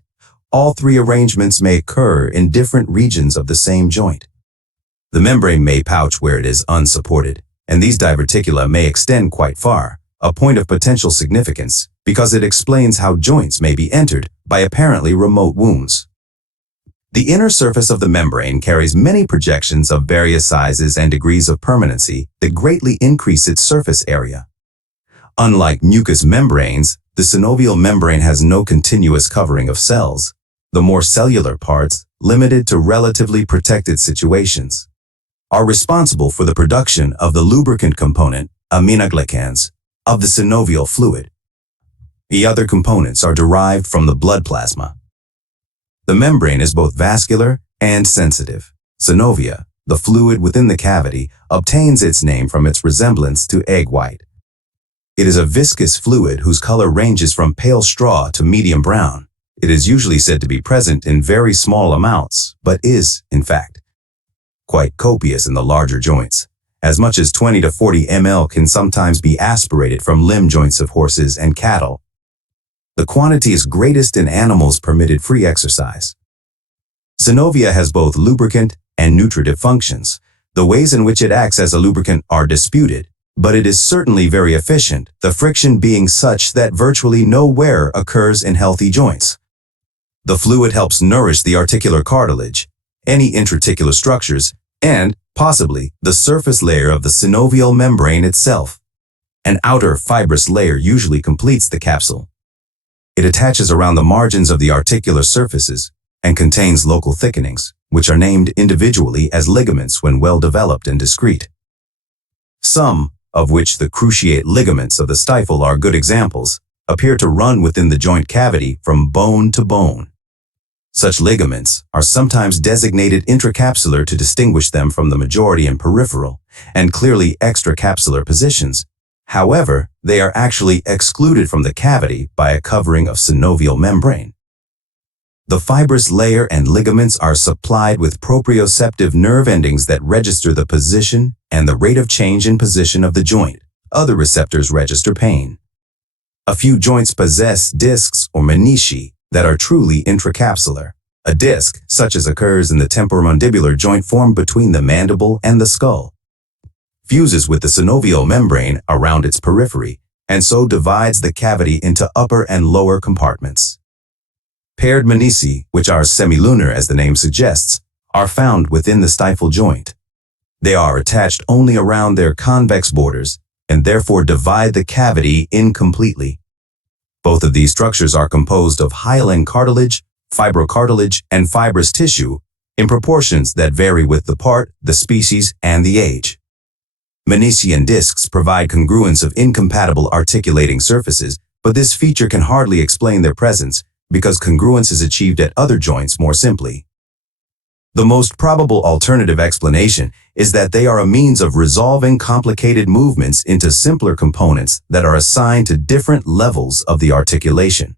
All 3 arrangements may occur in different regions of the same joint. The membrane may pouch where it is unsupported, and these diverticula may extend quite far, a point of potential significance, because it explains how joints may be entered by apparently remote wounds. The inner surface of the membrane carries many projections of various sizes and degrees of permanency that greatly increase its surface area. Unlike mucous membranes, the synovial membrane has no continuous covering of cells. The more cellular parts, limited to relatively protected situations, are responsible for the production of the lubricant component, aminoglycans, of the synovial fluid. The other components are derived from the blood plasma. The membrane is both vascular and sensitive. Synovia, the fluid within the cavity, obtains its name from its resemblance to egg white. It is a viscous fluid whose color ranges from pale straw to medium brown. It is usually said to be present in very small amounts, but is, in fact, quite copious in the larger joints. As much as 20 to 40 ml can sometimes be aspirated from limb joints of horses and cattle. The quantity is greatest in animals permitted free exercise. Synovia has both lubricant and nutritive functions. The ways in which it acts as a lubricant are disputed, But it is certainly very efficient, the friction being such that virtually no wear occurs in healthy joints. The fluid helps nourish the articular cartilage, any intrarticular structures, and, possibly, the surface layer of the synovial membrane itself. An outer fibrous layer usually completes the capsule. It attaches around the margins of the articular surfaces and contains local thickenings, which are named individually as ligaments when well developed and discrete. Some, of which the cruciate ligaments of the stifle are good examples, appear to run within the joint cavity from bone to bone. Such ligaments are sometimes designated intracapsular to distinguish them from the majority in peripheral and clearly extracapsular positions. However, they are actually excluded from the cavity by a covering of synovial membrane. The fibrous layer and ligaments are supplied with proprioceptive nerve endings that register the position and the rate of change in position of the joint. Other receptors register pain. A few joints possess discs or menisci that are truly intracapsular. A disc, such as occurs in the temporomandibular joint formed between the mandible and the skull, fuses with the synovial membrane around its periphery, and so divides the cavity into upper and lower compartments. Paired menisci, which are semilunar as the name suggests, are found within the stifle joint. They are attached only around their convex borders and therefore divide the cavity incompletely. Both of these structures are composed of hyaline cartilage, fibrocartilage, and fibrous tissue in proportions that vary with the part, the species, and the age. Menisci and discs provide congruence of incompatible articulating surfaces, but this feature can hardly explain their presence because congruence is achieved at other joints more simply. The most probable alternative explanation is that they are a means of resolving complicated movements into simpler components that are assigned to different levels of the articulation.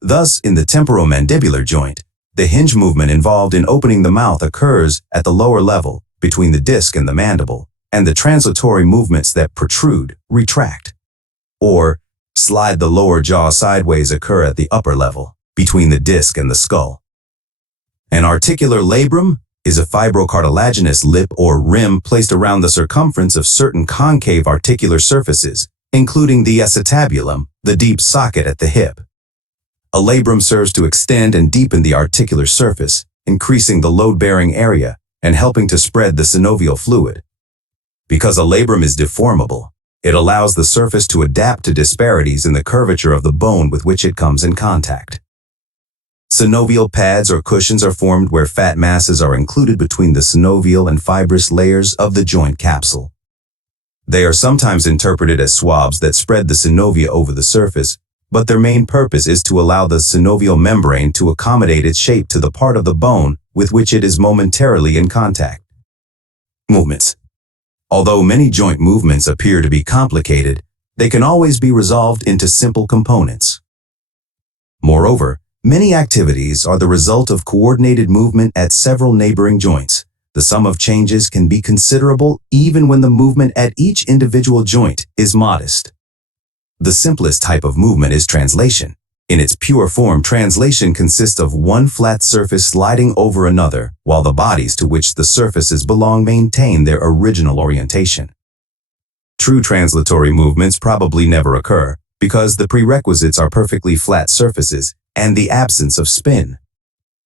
Thus, in the temporomandibular joint, the hinge movement involved in opening the mouth occurs at the lower level, between the disc and the mandible, and the translatory movements that protrude, retract, or slide the lower jaw sideways occur at the upper level, between the disc and the skull. An articular labrum is a fibrocartilaginous lip or rim placed around the circumference of certain concave articular surfaces, including the acetabulum, the deep socket at the hip. A labrum serves to extend and deepen the articular surface, increasing the load-bearing area and helping to spread the synovial fluid. Because a labrum is deformable, it allows the surface to adapt to disparities in the curvature of the bone with which it comes in contact. Synovial pads or cushions are formed where fat masses are included between the synovial and fibrous layers of the joint capsule. They are sometimes interpreted as swabs that spread the synovia over the surface, but their main purpose is to allow the synovial membrane to accommodate its shape to the part of the bone with which it is momentarily in contact. Movements. Although many joint movements appear to be complicated, they can always be resolved into simple components. Moreover, many activities are the result of coordinated movement at several neighboring joints. The sum of changes can be considerable even when the movement at each individual joint is modest. The simplest type of movement is translation. In its pure form, translation consists of one flat surface sliding over another, while the bodies to which the surfaces belong maintain their original orientation. True translatory movements probably never occur, because the prerequisites are perfectly flat surfaces and the absence of spin.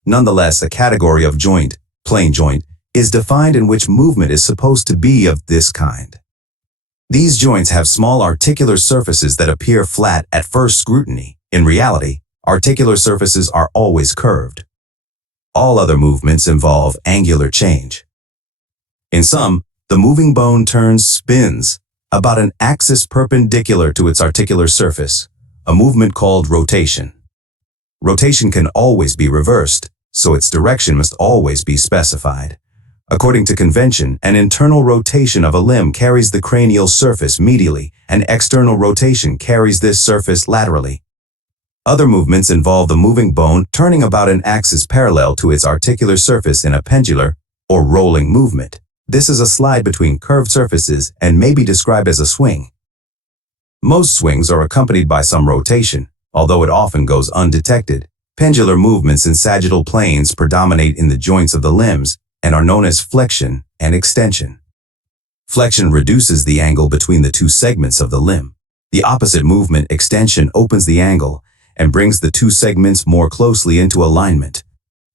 Nonetheless, a category of joint, plane joint, is defined in which movement is supposed to be of this kind. These joints have small articular surfaces that appear flat at first scrutiny. In reality, articular surfaces are always curved. All other movements involve angular change. In some, the moving bone spins about an axis perpendicular to its articular surface, a movement called rotation. Rotation can always be reversed, so its direction must always be specified. According to convention, an internal rotation of a limb carries the cranial surface medially, and external rotation carries this surface laterally. Other movements involve the moving bone turning about an axis parallel to its articular surface in a pendular or rolling movement. This is a slide between curved surfaces and may be described as a swing. Most swings are accompanied by some rotation, although it often goes undetected. Pendular movements in sagittal planes predominate in the joints of the limbs and are known as flexion and extension. Flexion reduces the angle between the two segments of the limb. The opposite movement, extension, opens the angle and brings the two segments more closely into alignment.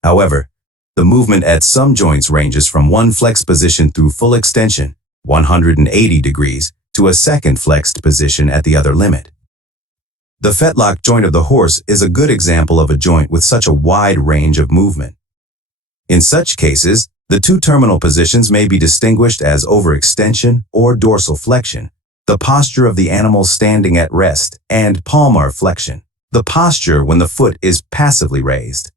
However, the movement at some joints ranges from one flexed position through full extension, 180 degrees, to a second flexed position at the other limit. The fetlock joint of the horse is a good example of a joint with such a wide range of movement. In such cases, the two terminal positions may be distinguished as overextension or dorsal flexion, the posture of the animal standing at rest, and palmar flexion, the posture when the foot is passively raised.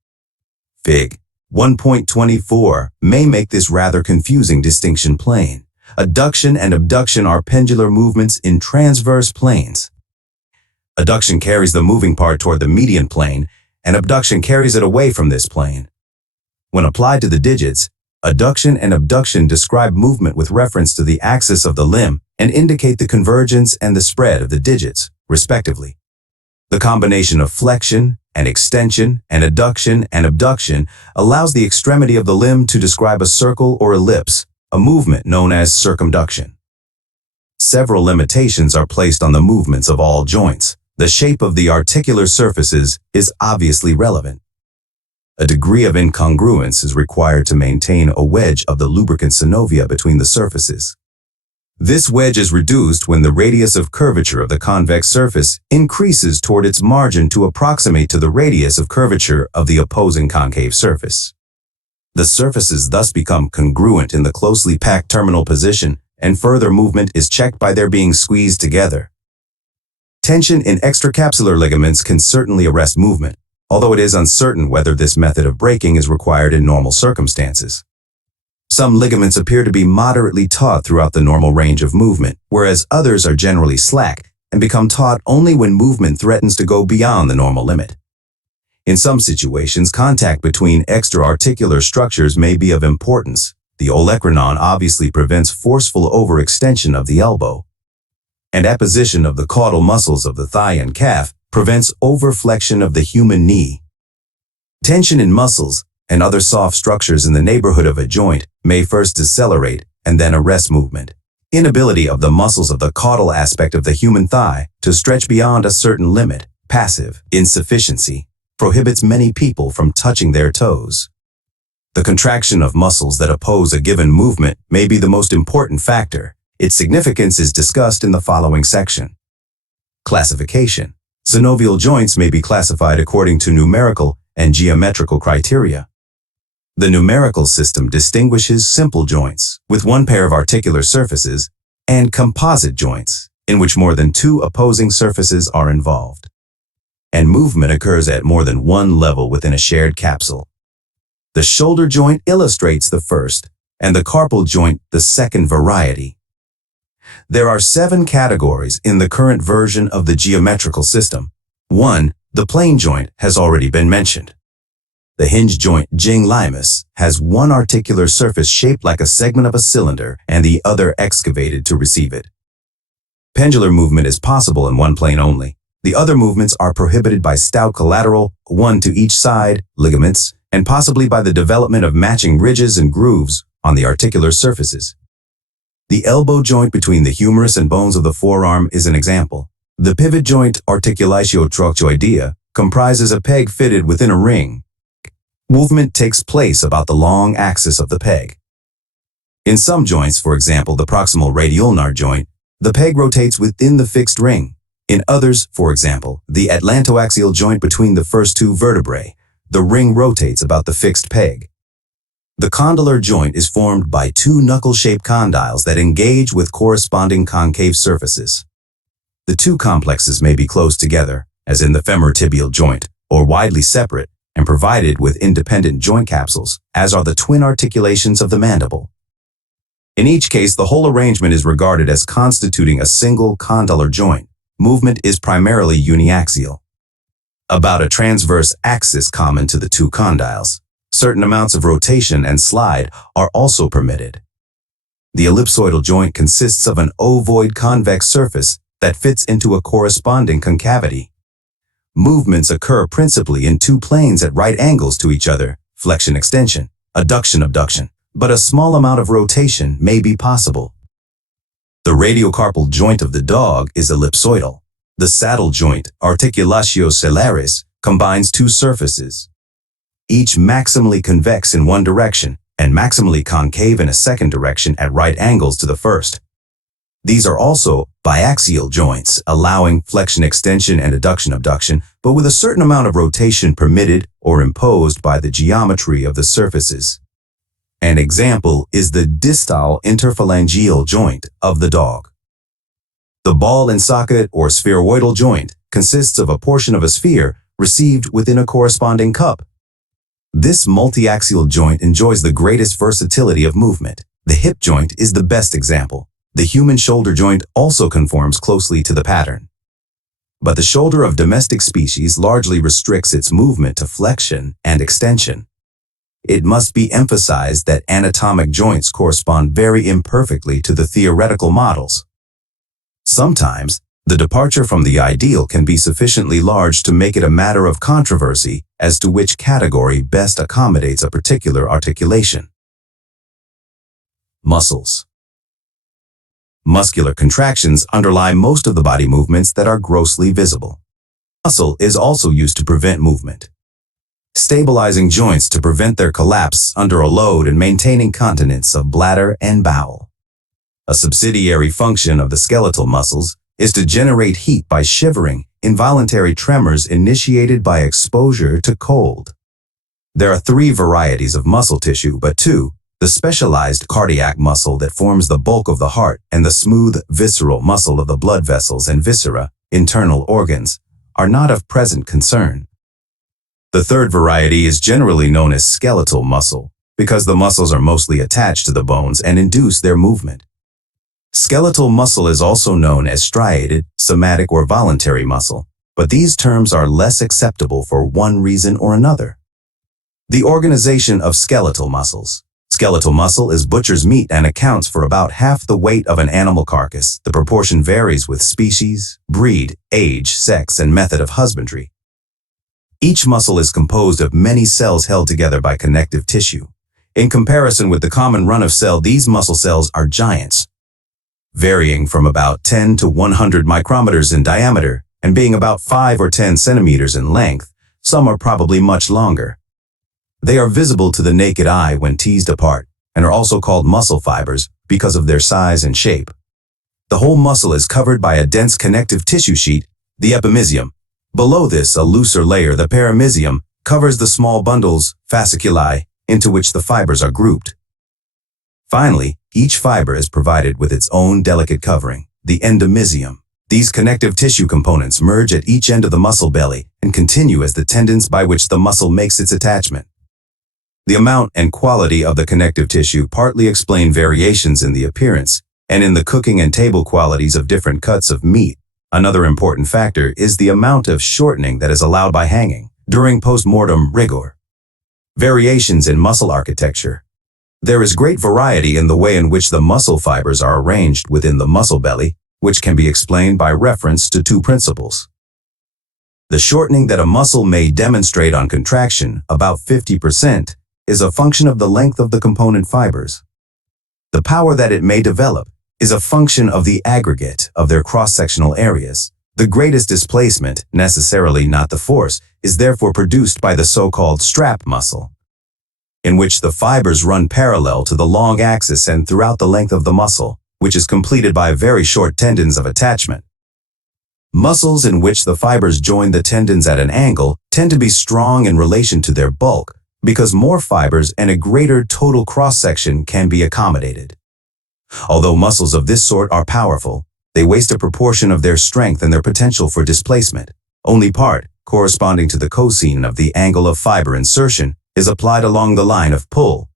Fig. 1.24 may make this rather confusing distinction plain. Adduction and abduction are pendular movements in transverse planes. Adduction carries the moving part toward the median plane, and abduction carries it away from this plane. When applied to the digits, adduction and abduction describe movement with reference to the axis of the limb and indicate the convergence and the spread of the digits, respectively. The combination of flexion and extension and adduction and abduction allows the extremity of the limb to describe a circle or ellipse, a movement known as circumduction. Several limitations are placed on the movements of all joints. The shape of the articular surfaces is obviously relevant. A degree of incongruence is required to maintain a wedge of the lubricant synovia between the surfaces. This wedge is reduced when the radius of curvature of the convex surface increases toward its margin to approximate to the radius of curvature of the opposing concave surface. The surfaces thus become congruent in the closely packed terminal position, and further movement is checked by their being squeezed together. Tension in extracapsular ligaments can certainly arrest movement, although it is uncertain whether this method of braking is required in normal circumstances. Some ligaments appear to be moderately taut throughout the normal range of movement, whereas others are generally slack and become taut only when movement threatens to go beyond the normal limit. In some situations, contact between extra-articular structures may be of importance. The olecranon obviously prevents forceful overextension of the elbow, and apposition of the caudal muscles of the thigh and calf prevents overflexion of the human knee. Tension in muscles and other soft structures in the neighborhood of a joint may first decelerate and then arrest movement. Inability of the muscles of the caudal aspect of the human thigh to stretch beyond a certain limit, passive insufficiency, prohibits many people from touching their toes. The contraction of muscles that oppose a given movement may be the most important factor. Its significance is discussed in the following section. Classification. Synovial joints may be classified according to numerical and geometrical criteria. The numerical system distinguishes simple joints, with one pair of articular surfaces, and composite joints, in which more than two opposing surfaces are involved, and movement occurs at more than one level within a shared capsule. The shoulder joint illustrates the first, and the carpal joint the second variety. There are 7 categories in the current version of the geometrical system. 1. The plane joint has already been mentioned. The hinge joint, Jing limus, has one articular surface shaped like a segment of a cylinder and the other excavated to receive it. Pendular movement is possible in one plane only. The other movements are prohibited by stout collateral, one to each side, ligaments, and possibly by the development of matching ridges and grooves on the articular surfaces. The elbow joint between the humerus and bones of the forearm is an example. The pivot joint, articulatio trochoidea, comprises a peg fitted within a ring. Movement takes place about the long axis of the peg. In some joints, for example the proximal radiolnar joint, the peg rotates within the fixed ring. In others, for example, the atlantoaxial joint between the first two vertebrae, the ring rotates about the fixed peg. The condylar joint is formed by two knuckle-shaped condyles that engage with corresponding concave surfaces. The two complexes may be close together, as in the femorotibial joint, or widely separate and provided with independent joint capsules, as are the twin articulations of the mandible. In each case, the whole arrangement is regarded as constituting a single condylar joint. Movement is primarily uniaxial, about a transverse axis common to the two condyles. Certain amounts of rotation and slide are also permitted. The ellipsoidal joint consists of an ovoid convex surface that fits into a corresponding concavity. Movements occur principally in two planes at right angles to each other, flexion-extension, adduction-abduction, but a small amount of rotation may be possible. The radiocarpal joint of the dog is ellipsoidal. The saddle joint, articulatio solaris, combines two surfaces, each maximally convex in one direction and maximally concave in a second direction at right angles to the first. These are also biaxial joints, allowing flexion extension and adduction abduction, but with a certain amount of rotation permitted or imposed by the geometry of the surfaces. An example is the distal interphalangeal joint of the dog. The ball and socket or spheroidal joint consists of a portion of a sphere received within a corresponding cup. This multiaxial joint enjoys the greatest versatility of movement. The hip joint is the best example. The human shoulder joint also conforms closely to the pattern. But the shoulder of domestic species largely restricts its movement to flexion and extension. It must be emphasized that anatomic joints correspond very imperfectly to the theoretical models. Sometimes, the departure from the ideal can be sufficiently large to make it a matter of controversy as to which category best accommodates a particular articulation. Muscles. Muscular contractions underlie most of the body movements that are grossly visible. Muscle is also used to prevent movement, stabilizing joints to prevent their collapse under a load and maintaining continence of bladder and bowel. A subsidiary function of the skeletal muscles is to generate heat by shivering, involuntary tremors initiated by exposure to cold. There are 3 varieties of muscle tissue, but 2, the specialized cardiac muscle that forms the bulk of the heart and the smooth visceral muscle of the blood vessels and viscera, internal organs, are not of present concern. The 3rd variety is generally known as skeletal muscle because the muscles are mostly attached to the bones and induce their movement. Skeletal muscle is also known as striated, somatic, or voluntary muscle, but these terms are less acceptable for one reason or another. The organization of skeletal muscles. Skeletal muscle is butcher's meat and accounts for about half the weight of an animal carcass. The proportion varies with species, breed, age, sex, and method of husbandry. Each muscle is composed of many cells held together by connective tissue. In comparison with the common run of cell, these muscle cells are giants, varying from about 10 to 100 micrometers in diameter and being about 5 or 10 centimeters in length. Some are probably much longer. They are visible to the naked eye when teased apart and are also called muscle fibers because of their size and shape. The whole muscle is covered by a dense connective tissue sheet, the epimysium. Below this, a looser layer, the perimysium, covers the small bundles, fasciculi, into which the fibers are grouped. Finally, each fiber is provided with its own delicate covering, the endomysium. These connective tissue components merge at each end of the muscle belly and continue as the tendons by which the muscle makes its attachment. The amount and quality of the connective tissue partly explain variations in the appearance and in the cooking and table qualities of different cuts of meat. Another important factor is the amount of shortening that is allowed by hanging during post-mortem rigor. Variations in muscle architecture. There is great variety in the way in which the muscle fibers are arranged within the muscle belly, which can be explained by reference to 2 principles. The shortening that a muscle may demonstrate on contraction, about 50%, is a function of the length of the component fibers. The power that it may develop is a function of the aggregate of their cross-sectional areas. The greatest displacement, necessarily not the force, is therefore produced by the so-called strap muscle, in which the fibers run parallel to the long axis and throughout the length of the muscle, which is completed by very short tendons of attachment. Muscles in which the fibers join the tendons at an angle tend to be strong in relation to their bulk, because more fibers and a greater total cross-section can be accommodated. Although muscles of this sort are powerful, they waste a proportion of their strength and their potential for displacement. Only part, corresponding to the cosine of the angle of fiber insertion, is applied along the line of pull.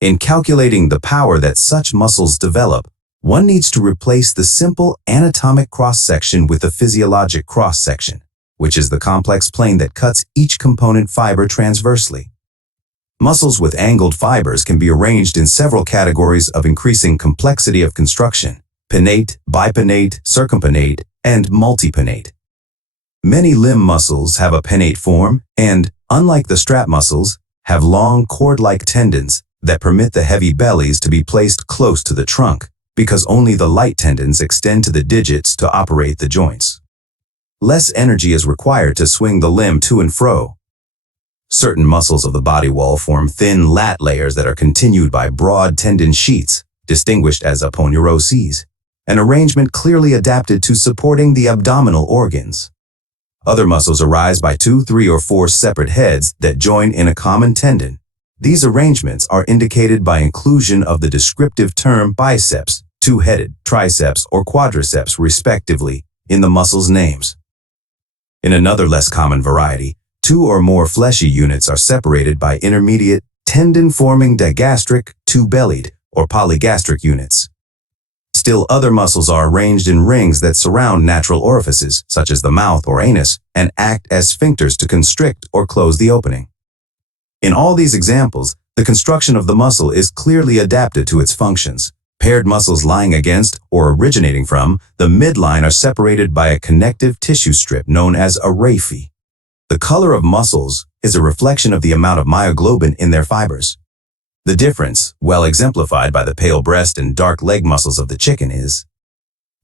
In calculating the power that such muscles develop, one needs to replace the simple anatomic cross-section with the physiologic cross-section, which is the complex plane that cuts each component fiber transversely. Muscles with angled fibers can be arranged in several categories of increasing complexity of construction: pinnate, bipinnate, circumpinnate, and multipinnate. Many limb muscles have a pinnate form and, unlike the strap muscles, have long cord-like tendons that permit the heavy bellies to be placed close to the trunk, because only the light tendons extend to the digits to operate the joints. Less energy is required to swing the limb to and fro. Certain muscles of the body wall form thin lat layers that are continued by broad tendon sheets, distinguished as aponeuroses, an arrangement clearly adapted to supporting the abdominal organs. Other muscles arise by 2, 3, or 4 separate heads that join in a common tendon. These arrangements are indicated by inclusion of the descriptive term biceps, two-headed, triceps, or quadriceps, respectively, in the muscles' names. In another less common variety, 2 or more fleshy units are separated by intermediate, tendon-forming digastric, two-bellied, or polygastric units. Still other muscles are arranged in rings that surround natural orifices, such as the mouth or anus, and act as sphincters to constrict or close the opening. In all these examples, the construction of the muscle is clearly adapted to its functions. Paired muscles lying against or originating from the midline are separated by a connective tissue strip known as a raphe. The color of muscles is a reflection of the amount of myoglobin in their fibers. The difference, well exemplified by the pale breast and dark leg muscles of the chicken, is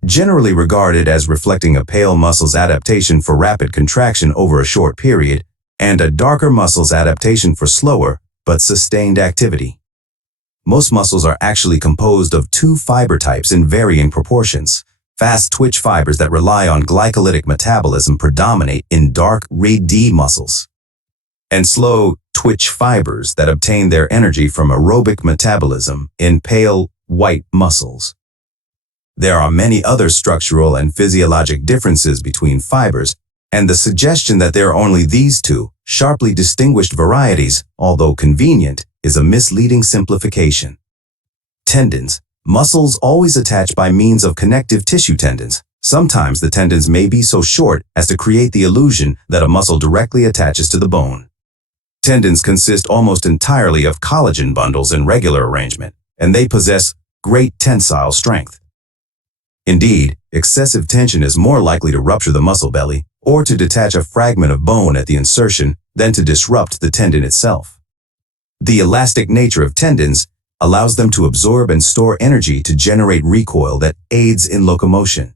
generally regarded as reflecting a pale muscle's adaptation for rapid contraction over a short period and a darker muscle's adaptation for slower but sustained activity. Most muscles are actually composed of 2 fiber types in varying proportions. Fast twitch fibers that rely on glycolytic metabolism predominate in dark red D muscles, and slow twitch fibers that obtain their energy from aerobic metabolism in pale white muscles. There are many other structural and physiologic differences between fibers, and the suggestion that there are only these 2 sharply distinguished varieties, although convenient, is a misleading simplification. Tendons. Muscles always attach by means of connective tissue tendons. Sometimes the tendons may be so short as to create the illusion that a muscle directly attaches to the bone. Tendons consist almost entirely of collagen bundles in regular arrangement, and they possess great tensile strength. Indeed, excessive tension is more likely to rupture the muscle belly or to detach a fragment of bone at the insertion than to disrupt the tendon itself. The elastic nature of tendons allows them to absorb and store energy to generate recoil that aids in locomotion.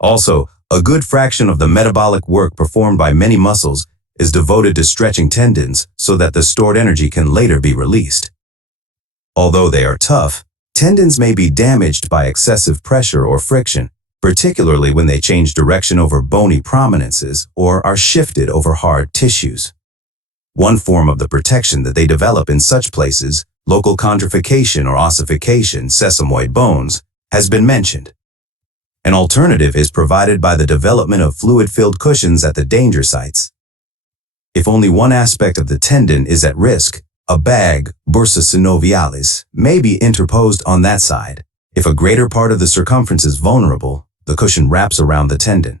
Also, a good fraction of the metabolic work performed by many muscles is devoted to stretching tendons so that the stored energy can later be released. Although they are tough, tendons may be damaged by excessive pressure or friction, particularly when they change direction over bony prominences or are shifted over hard tissues. One form of the protection that they develop in such places, local chondrification or ossification sesamoid bones, has been mentioned. An alternative is provided by the development of fluid-filled cushions at the danger sites. If only one aspect of the tendon is at risk, a bag, bursa synovialis, may be interposed on that side. If a greater part of the circumference is vulnerable, the cushion wraps around the tendon,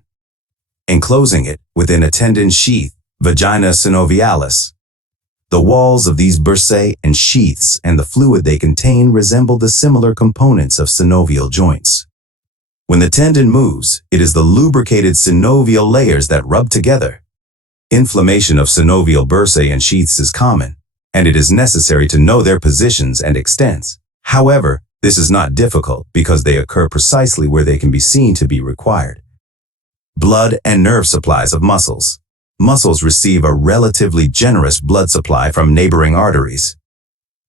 enclosing it within a tendon sheath, vagina synovialis. The walls of these bursae and sheaths and the fluid they contain resemble the similar components of synovial joints. When the tendon moves, it is the lubricated synovial layers that rub together. Inflammation of synovial bursae and sheaths is common, and it is necessary to know their positions and extents. However, this is not difficult because they occur precisely where they can be seen to be required. Blood and nerve supplies of muscles. Muscles receive a relatively generous blood supply from neighboring arteries.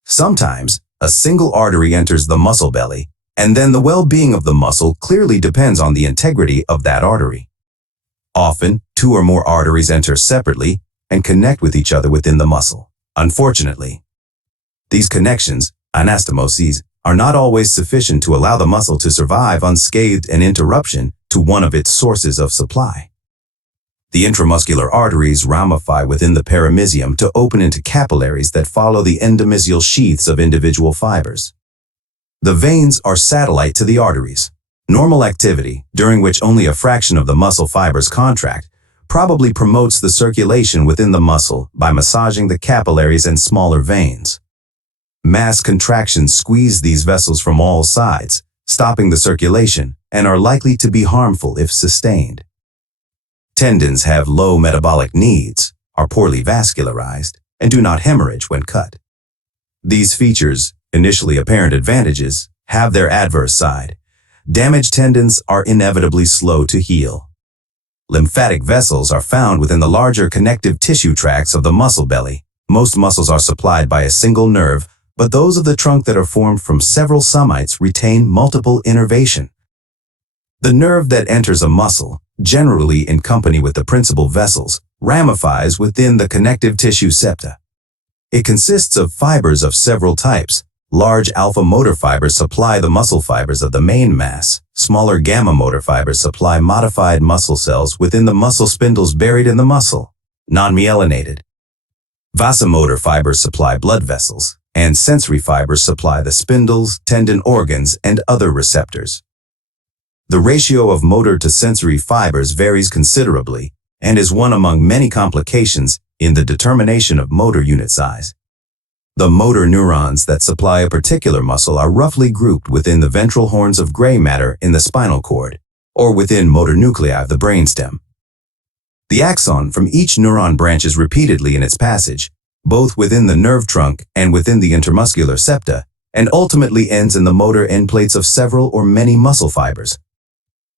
Sometimes, a single artery enters the muscle belly, and then the well-being of the muscle clearly depends on the integrity of that artery. Often, 2 or more arteries enter separately and connect with each other within the muscle. Unfortunately, these connections, anastomoses, are not always sufficient to allow the muscle to survive unscathed an interruption to one of its sources of supply. The intramuscular arteries ramify within the perimysium to open into capillaries that follow the endomysial sheaths of individual fibers. The veins are satellite to the arteries. Normal activity, during which only a fraction of the muscle fibers contract, probably promotes the circulation within the muscle by massaging the capillaries and smaller veins. Mass contractions squeeze these vessels from all sides, stopping the circulation, and are likely to be harmful if sustained. Tendons have low metabolic needs, are poorly vascularized, and do not hemorrhage when cut. These features, initially apparent advantages, have their adverse side. Damaged tendons are inevitably slow to heal. Lymphatic vessels are found within the larger connective tissue tracts of the muscle belly. Most muscles are supplied by a single nerve, but those of the trunk that are formed from several somites retain multiple innervation. The nerve that enters a muscle, generally in company with the principal vessels, ramifies within the connective tissue septa. It consists of fibers of several types. Large alpha motor fibers supply the muscle fibers of the main mass. Smaller gamma motor fibers supply modified muscle cells within the muscle spindles buried in the muscle, non-myelinated. Vasomotor fibers supply blood vessels, and sensory fibers supply the spindles, tendon organs, and other receptors. The ratio of motor to sensory fibers varies considerably and is one among many complications in the determination of motor unit size. The motor neurons that supply a particular muscle are roughly grouped within the ventral horns of gray matter in the spinal cord, or within motor nuclei of the brainstem. The axon from each neuron branches repeatedly in its passage, both within the nerve trunk and within the intermuscular septa, and ultimately ends in the motor end plates of several or many muscle fibers.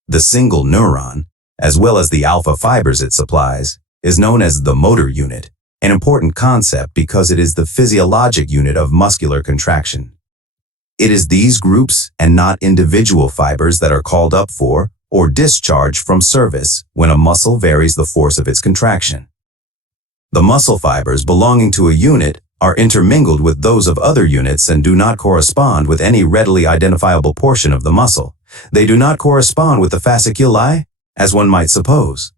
The single neuron, as well as the alpha fibers it supplies, is known as the motor unit, an important concept because it is the physiologic unit of muscular contraction. It is these groups and not individual fibers that are called up for or discharged from service when a muscle varies the force of its contraction. The muscle fibers belonging to a unit are intermingled with those of other units and do not correspond with any readily identifiable portion of the muscle. They do not correspond with the fasciculi, as one might suppose.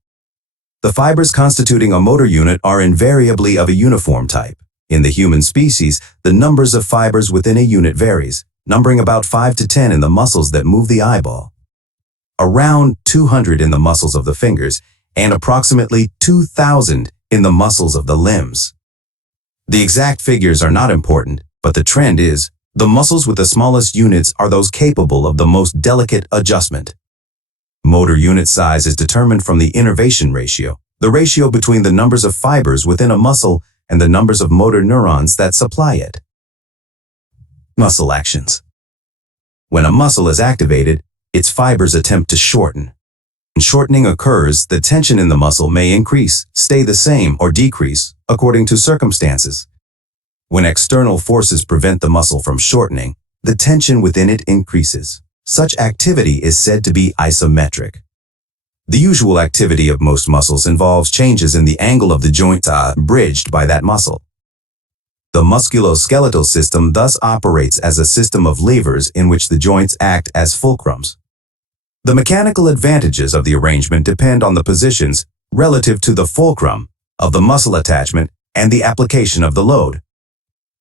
The fibers constituting a motor unit are invariably of a uniform type. In the human species, the numbers of fibers within a unit varies, numbering about 5 to 10 in the muscles that move the eyeball, around 200 in the muscles of the fingers, and approximately 2,000 in the muscles of the limbs. The exact figures are not important, but the trend is, the muscles with the smallest units are those capable of the most delicate adjustment. Motor unit size is determined from the innervation ratio, the ratio between the numbers of fibers within a muscle and the numbers of motor neurons that supply it. Muscle actions. When a muscle is activated, its fibers attempt to shorten. When shortening occurs, the tension in the muscle may increase, stay the same, or decrease, according to circumstances. When external forces prevent the muscle from shortening, the tension within it increases. Such activity is said to be isometric. The usual activity of most muscles involves changes in the angle of the joint bridged by that muscle. The musculoskeletal system thus operates as a system of levers in which the joints act as fulcrums. The mechanical advantages of the arrangement depend on the positions relative to the fulcrum of the muscle attachment and the application of the load.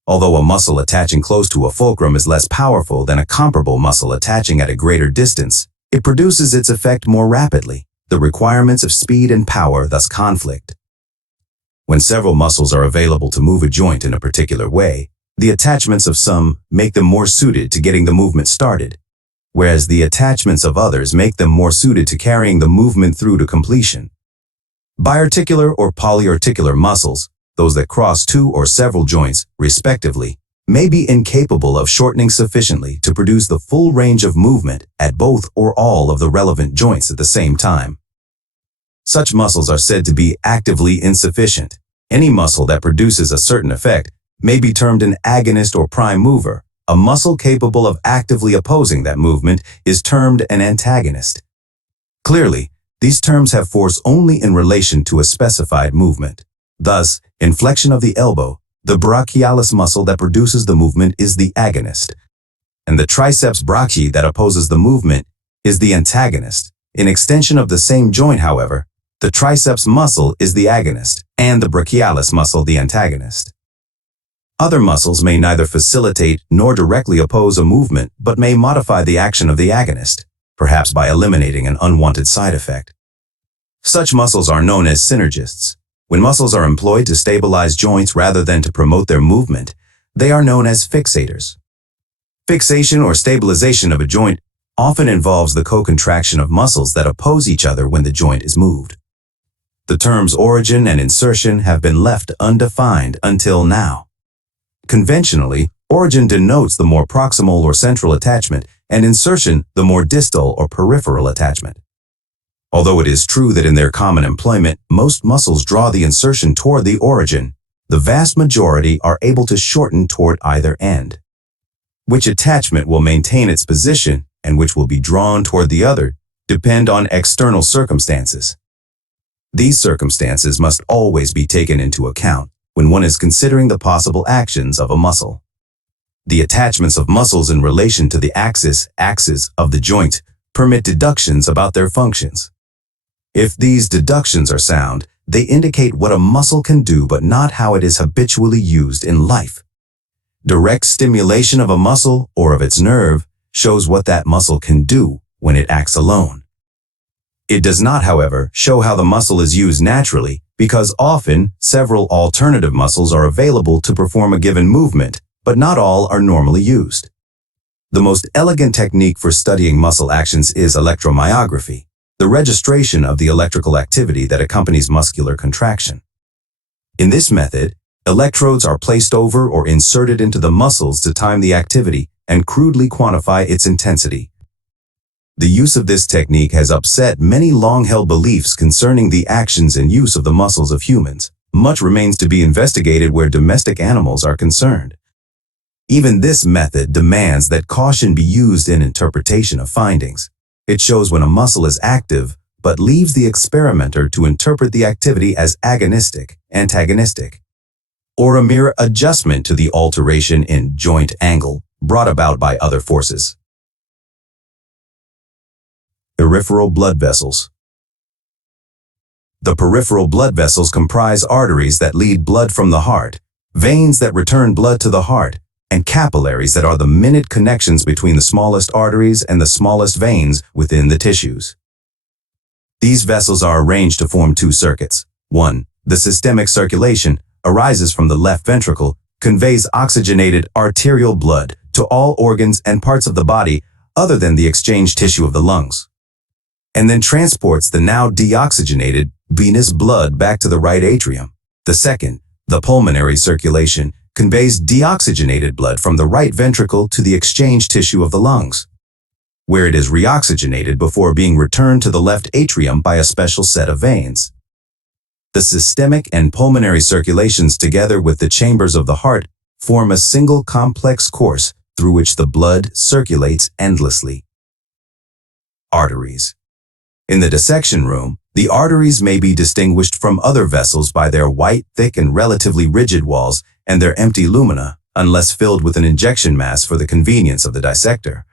Although a muscle attaching close to a fulcrum is less powerful than a comparable muscle attaching at a greater distance, it produces its effect more rapidly. The requirements of speed and power thus conflict. When several muscles are available to move a joint in a particular way, the attachments of some make them more suited to getting the movement started, whereas the attachments of others make them more suited to carrying the movement through to completion. Biarticular or polyarticular muscles, those that cross two or several joints, respectively, may be incapable of shortening sufficiently to produce the full range of movement at both or all of the relevant joints at the same time. Such muscles are said to be actively insufficient. Any muscle that produces a certain effect may be termed an agonist or prime mover. A muscle capable of actively opposing that movement is termed an antagonist. Clearly, these terms have force only in relation to a specified movement. Thus, in flexion of the elbow, the brachialis muscle that produces the movement is the agonist, and the triceps brachii that opposes the movement is the antagonist. In extension of the same joint, however, the triceps muscle is the agonist, and the brachialis muscle the antagonist. Other muscles may neither facilitate nor directly oppose a movement, but may modify the action of the agonist, perhaps by eliminating an unwanted side effect. Such muscles are known as synergists. When muscles are employed to stabilize joints rather than to promote their movement, they are known as fixators. Fixation or stabilization of a joint often involves the co-contraction of muscles that oppose each other when the joint is moved. The terms origin and insertion have been left undefined until now. Conventionally, Origin denotes the more proximal or central attachment, and insertion the more distal or peripheral attachment. Although it is true that in their common employment, most mussels draw the insertion toward the origin, the vast majority are able to shorten toward either end. Which attachment will maintain its position and which will be drawn toward the other depend on external circumstances. These circumstances must always be taken into account when one is considering the possible actions of a mussel. The attachments of mussels in relation to the axis of the joint permit deductions about their functions. If these deductions are sound, they indicate what a mussel can do but not how it is habitually used in life. Direct stimulation of a muscle or of its nerve shows what that muscle can do when it acts alone. It does not, however, show how the muscle is used naturally, because often several alternative muscles are available to perform a given movement, but not all are normally used. The most elegant technique for studying muscle actions is electromyography, the registration of the electrical activity that accompanies muscular contraction. In this method, electrodes are placed over or inserted into the muscles to time the activity and crudely quantify its intensity. The use of this technique has upset many long-held beliefs concerning the actions and use of the muscles of humans. Much remains to be investigated where domestic animals are concerned. Even this method demands that caution be used in interpretation of findings. It shows when a muscle is active, but leaves the experimenter to interpret the activity as agonistic, antagonistic, or a mere adjustment to the alteration in joint angle brought about by other forces. Peripheral blood vessels. The peripheral blood vessels comprise arteries that lead blood from the heart, veins that return blood to the heart, and capillaries that are the minute connections between the smallest arteries and the smallest veins within the tissues. These vessels are arranged to form two circuits. 1. The systemic circulation arises from the left ventricle, conveys oxygenated arterial blood to all organs and parts of the body other than the exchange tissue of the lungs, and then transports the now deoxygenated venous blood back to the right atrium. The second, the pulmonary circulation, conveys deoxygenated blood from the right ventricle to the exchange tissue of the lungs, where it is reoxygenated before being returned to the left atrium by a special set of veins. The systemic and pulmonary circulations, together with the chambers of the heart, form a single complex course through which the blood circulates endlessly. Arteries. In the dissection room, the arteries may be distinguished from other vessels by their white, thick, and relatively rigid walls and their empty lumina, unless filled with an injection mass for the convenience of the dissector.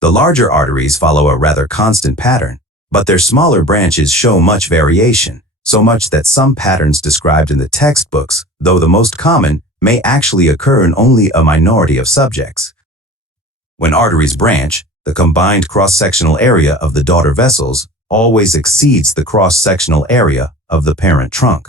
The larger arteries follow a rather constant pattern, but their smaller branches show much variation, so much that some patterns described in the textbooks, though the most common, may actually occur in only a minority of subjects. When arteries branch, the combined cross-sectional area of the daughter vessels always exceeds the cross-sectional area of the parent trunk.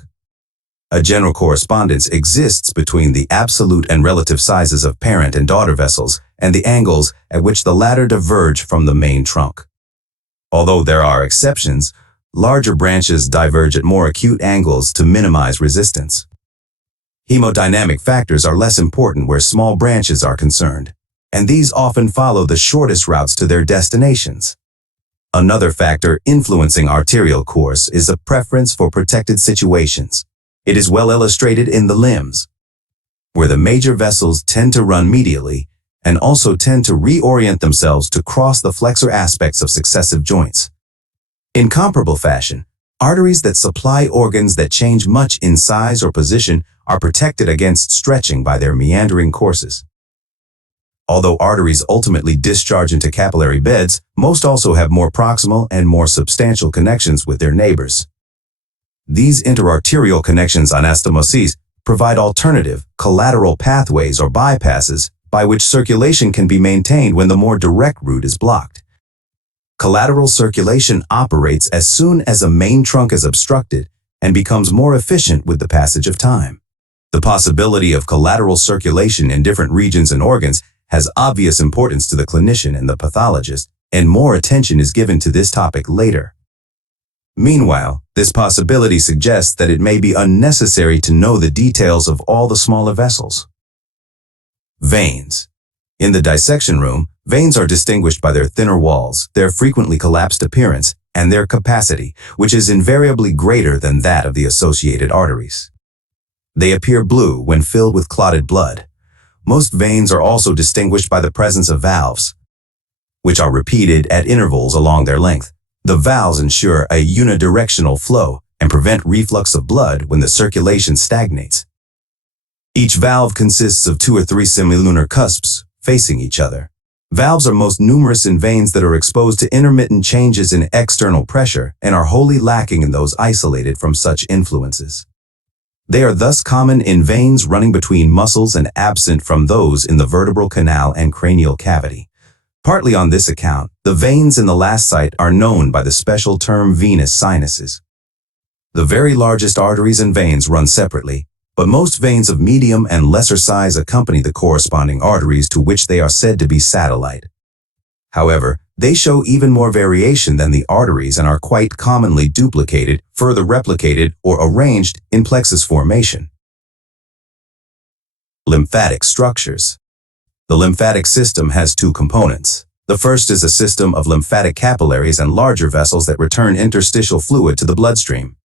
A general correspondence exists between the absolute and relative sizes of parent and daughter vessels and the angles at which the latter diverge from the main trunk. Although there are exceptions, larger branches diverge at more acute angles to minimize resistance. Hemodynamic factors are less important where small branches are concerned, and these often follow the shortest routes to their destinations. Another factor influencing arterial course is a preference for protected situations. It is well illustrated in the limbs, where the major vessels tend to run medially and also tend to reorient themselves to cross the flexor aspects of successive joints. In comparable fashion, arteries that supply organs that change much in size or position are protected against stretching by their meandering courses. Although arteries ultimately discharge into capillary beds, most also have more proximal and more substantial connections with their neighbors. These interarterial connections, anastomoses, provide alternative, collateral pathways or bypasses by which circulation can be maintained when the more direct route is blocked. Collateral circulation operates as soon as a main trunk is obstructed and becomes more efficient with the passage of time. The possibility of collateral circulation in different regions and organs has obvious importance to the clinician and the pathologist, and more attention is given to this topic later. Meanwhile, this possibility suggests that it may be unnecessary to know the details of all the smaller vessels. Veins. In the dissection room, veins are distinguished by their thinner walls, their frequently collapsed appearance, and their capacity, which is invariably greater than that of the associated arteries. They appear blue when filled with clotted blood. Most veins are also distinguished by the presence of valves, which are repeated at intervals along their length. The valves ensure a unidirectional flow and prevent reflux of blood when the circulation stagnates. Each valve consists of 2 or 3 semilunar cusps facing each other. Valves are most numerous in veins that are exposed to intermittent changes in external pressure and are wholly lacking in those isolated from such influences. They are thus common in veins running between muscles and absent from those in the vertebral canal and cranial cavity. Partly on this account, the veins in the last site are known by the special term venous sinuses. The very largest arteries and veins run separately, but most veins of medium and lesser size accompany the corresponding arteries to which they are said to be satellite. However, they show even more variation than the arteries and are quite commonly duplicated, further replicated, or arranged in plexus formation. Lymphatic structures. The lymphatic system has 2 components. The first is a system of lymphatic capillaries and larger vessels that return interstitial fluid to the bloodstream.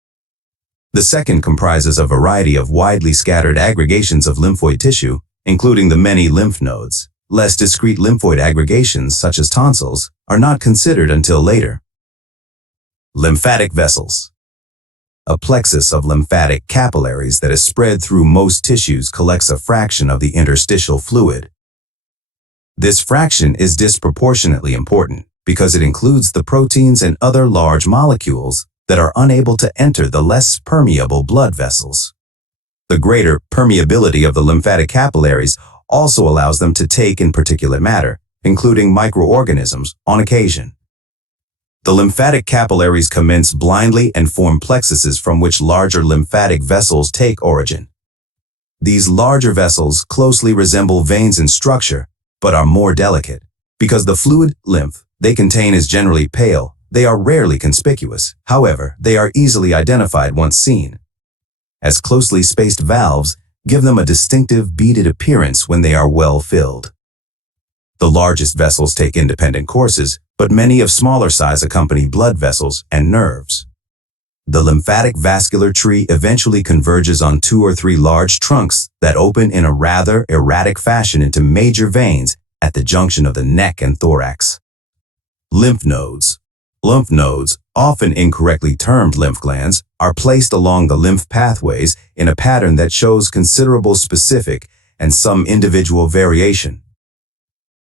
The second comprises a variety of widely scattered aggregations of lymphoid tissue, including the many lymph nodes. Less discrete lymphoid aggregations, such as tonsils, are not considered until later. Lymphatic vessels. A plexus of lymphatic capillaries that is spread through most tissues collects a fraction of the interstitial fluid. This fraction is disproportionately important because it includes the proteins and other large molecules that are unable to enter the less permeable blood vessels. The greater permeability of the lymphatic capillaries also allows them to take in particulate matter, including microorganisms, on occasion. The lymphatic capillaries commence blindly and form plexuses from which larger lymphatic vessels take origin. These larger vessels closely resemble veins in structure, but are more delicate. Because the fluid, lymph, they contain is generally pale, they are rarely conspicuous. However, they are easily identified once seen. As closely spaced valves give them a distinctive beaded appearance when they are well filled. The largest vessels take independent courses, but many of smaller size accompany blood vessels and nerves. The lymphatic vascular tree eventually converges on 2 or 3 large trunks that open in a rather erratic fashion into major veins at the junction of the neck and thorax. Lymph nodes. Lymph nodes, often incorrectly termed lymph glands, are placed along the lymph pathways in a pattern that shows considerable specific and some individual variation.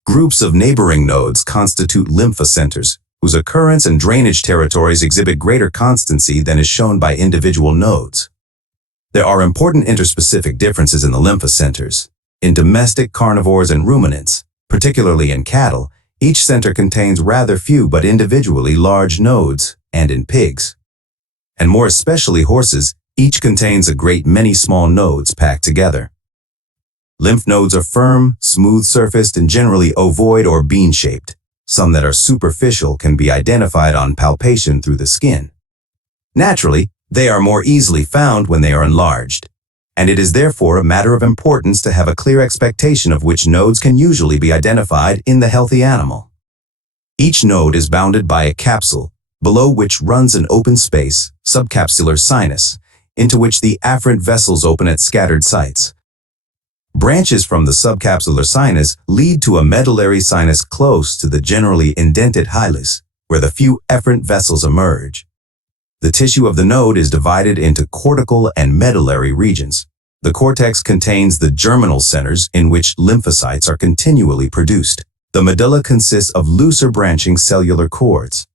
Groups of neighboring nodes constitute lymphocenters, whose occurrence and drainage territories exhibit greater constancy than is shown by individual nodes. There are important interspecific differences in the lymphocenters. In domestic carnivores and ruminants, particularly in cattle, each center contains rather few but individually large nodes, and in pigs, and more especially horses, each contains a great many small nodes packed together. Lymph nodes are firm, smooth-surfaced, and generally ovoid or bean-shaped. Some that are superficial can be identified on palpation through the skin. Naturally, they are more easily found when they are enlarged, and it is therefore a matter of importance to have a clear expectation of which nodes can usually be identified in the healthy animal. Each node is bounded by a capsule, below which runs an open space, subcapsular sinus, into which the afferent vessels open at scattered sites. Branches from the subcapsular sinus lead to a medullary sinus close to the generally indented hilus, where the few efferent vessels emerge. The tissue of the node is divided into cortical and medullary regions. The cortex contains the germinal centers in which lymphocytes are continually produced. The medulla consists of looser branching cellular cords.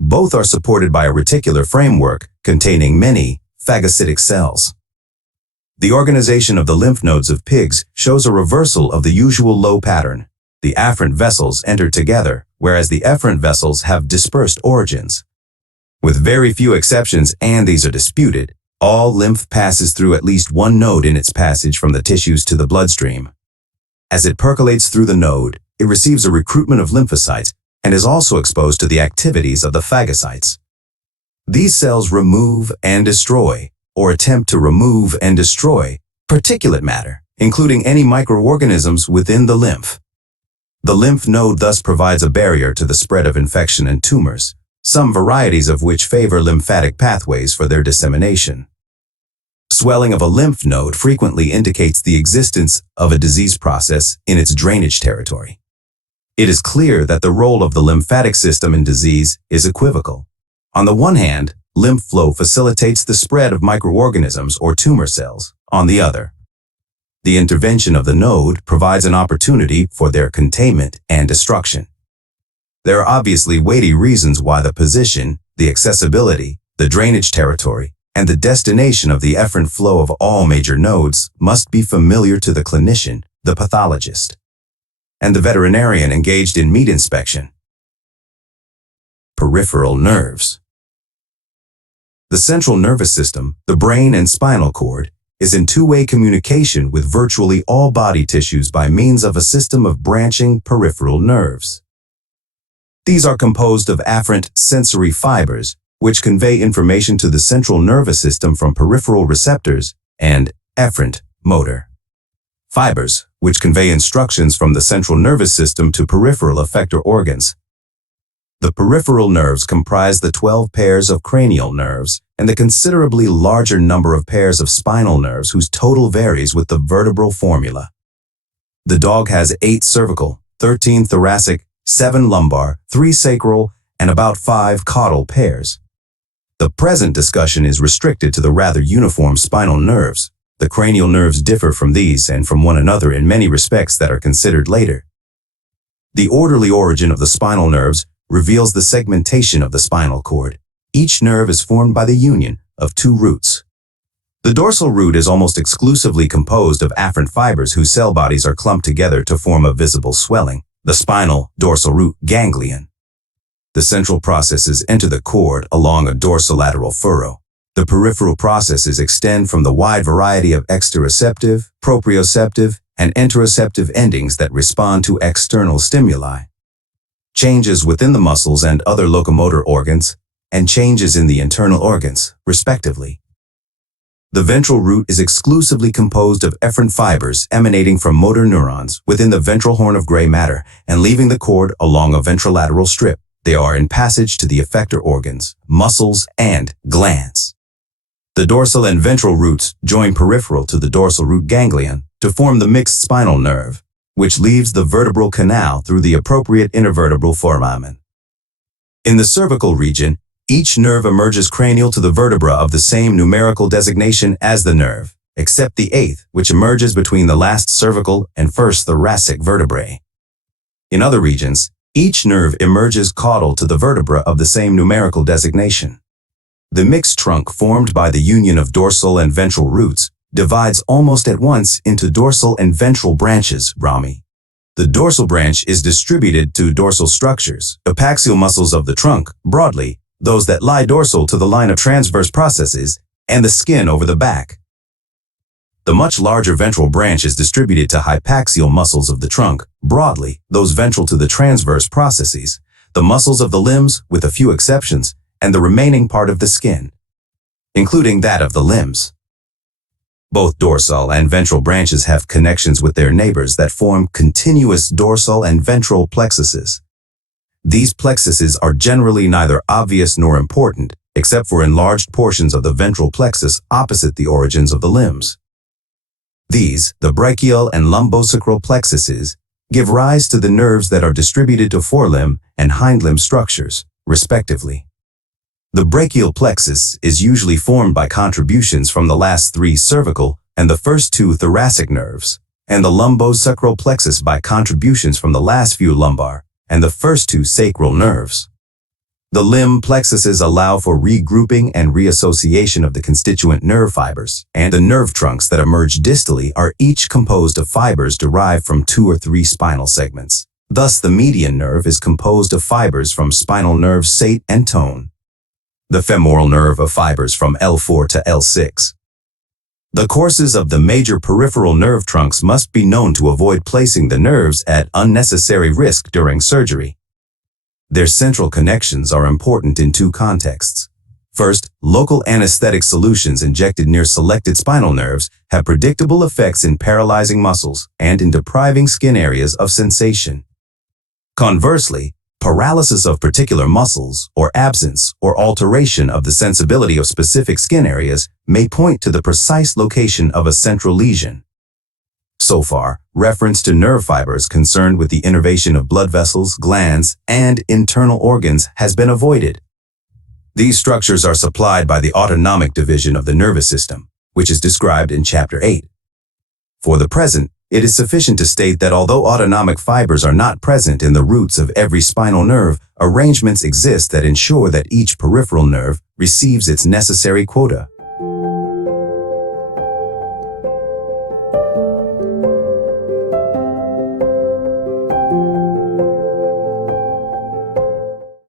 Both are supported by a reticular framework containing many phagocytic cells. The organization of the lymph nodes of pigs shows a reversal of the usual low pattern. The afferent vessels enter together, whereas the efferent vessels have dispersed origins. With very few exceptions, and these are disputed, all lymph passes through at least one node in its passage from the tissues to the bloodstream. As it percolates through the node, it receives a recruitment of lymphocytes and is also exposed to the activities of the phagocytes. These cells remove and destroy, or attempt to remove and destroy, particulate matter including any microorganisms within the lymph. The lymph node thus provides a barrier to the spread of infection and tumors, some varieties of which favor lymphatic pathways for their dissemination. Swelling of a lymph node frequently indicates the existence of a disease process in its drainage territory. It is clear that the role of the lymphatic system in disease is equivocal. On the one hand, lymph flow facilitates the spread of microorganisms or tumor cells. On the other, the intervention of the node provides an opportunity for their containment and destruction. There are obviously weighty reasons why the position, the accessibility, the drainage territory, and the destination of the efferent flow of all major nodes must be familiar to the clinician, the pathologist, and the veterinarian engaged in meat inspection. Peripheral nerves. The central nervous system, the brain and spinal cord, is in two-way communication with virtually all body tissues by means of a system of branching peripheral nerves. These are composed of afferent sensory fibers, which convey information to the central nervous system from peripheral receptors, and efferent motor fibers, which convey instructions from the central nervous system to peripheral effector organs. The peripheral nerves comprise the 12 pairs of cranial nerves and the considerably larger number of pairs of spinal nerves whose total varies with the vertebral formula. The dog has 8 cervical, 13 thoracic, 7 lumbar, 3 sacral, and about 5 caudal pairs. The present discussion is restricted to the rather uniform spinal nerves. The cranial nerves differ from these and from one another in many respects that are considered later. The orderly origin of the spinal nerves reveals the segmentation of the spinal cord. Each nerve is formed by the union of 2 roots. The dorsal root is almost exclusively composed of afferent fibers whose cell bodies are clumped together to form a visible swelling, the spinal dorsal root ganglion. The central processes enter the cord along a dorsolateral furrow. The peripheral processes extend from the wide variety of exteroceptive, proprioceptive, and interoceptive endings that respond to external stimuli, changes within the muscles and other locomotor organs, and changes in the internal organs, respectively. The ventral root is exclusively composed of efferent fibers emanating from motor neurons within the ventral horn of gray matter and leaving the cord along a ventrolateral strip. They are in passage to the effector organs, muscles, and glands. The dorsal and ventral roots join peripheral to the dorsal root ganglion to form the mixed spinal nerve, which leaves the vertebral canal through the appropriate intervertebral foramen. In the cervical region, each nerve emerges cranial to the vertebra of the same numerical designation as the nerve, except the 8th, which emerges between the last cervical and first thoracic vertebrae. In other regions, each nerve emerges caudal to the vertebra of the same numerical designation. The mixed trunk formed by the union of dorsal and ventral roots divides almost at once into dorsal and ventral branches, rami. The dorsal branch is distributed to dorsal structures, epaxial muscles of the trunk, broadly, those that lie dorsal to the line of transverse processes, and the skin over the back. The much larger ventral branch is distributed to hypaxial muscles of the trunk, broadly, those ventral to the transverse processes, the muscles of the limbs, with a few exceptions, and the remaining part of the skin, including that of the limbs. Both dorsal and ventral branches have connections with their neighbors that form continuous dorsal and ventral plexuses. These plexuses are generally neither obvious nor important, except for enlarged portions of the ventral plexus opposite the origins of the limbs. These, the brachial and lumbosacral plexuses, give rise to the nerves that are distributed to forelimb and hindlimb structures, respectively. The brachial plexus is usually formed by contributions from the last 3 cervical and the first 2 thoracic nerves, and the lumbosacral plexus by contributions from the last few lumbar and the first 2 sacral nerves. The limb plexuses allow for regrouping and reassociation of the constituent nerve fibers, and the nerve trunks that emerge distally are each composed of fibers derived from 2 or 3 spinal segments. Thus, the median nerve is composed of fibers from spinal nerves sate and tone. The femoral nerve of fibers from L4 to L6. The courses of the major peripheral nerve trunks must be known to avoid placing the nerves at unnecessary risk during surgery. Their central connections are important in 2 contexts. First, local anesthetic solutions injected near selected spinal nerves have predictable effects in paralyzing muscles and in depriving skin areas of sensation. Conversely, paralysis of particular muscles or absence or alteration of the sensibility of specific skin areas may point to the precise location of a central lesion. So far, reference to nerve fibers concerned with the innervation of blood vessels, glands, and internal organs has been avoided. These structures are supplied by the autonomic division of the nervous system, which is described in Chapter 8. For the present, it is sufficient to state that although autonomic fibers are not present in the roots of every spinal nerve, arrangements exist that ensure that each peripheral nerve receives its necessary quota.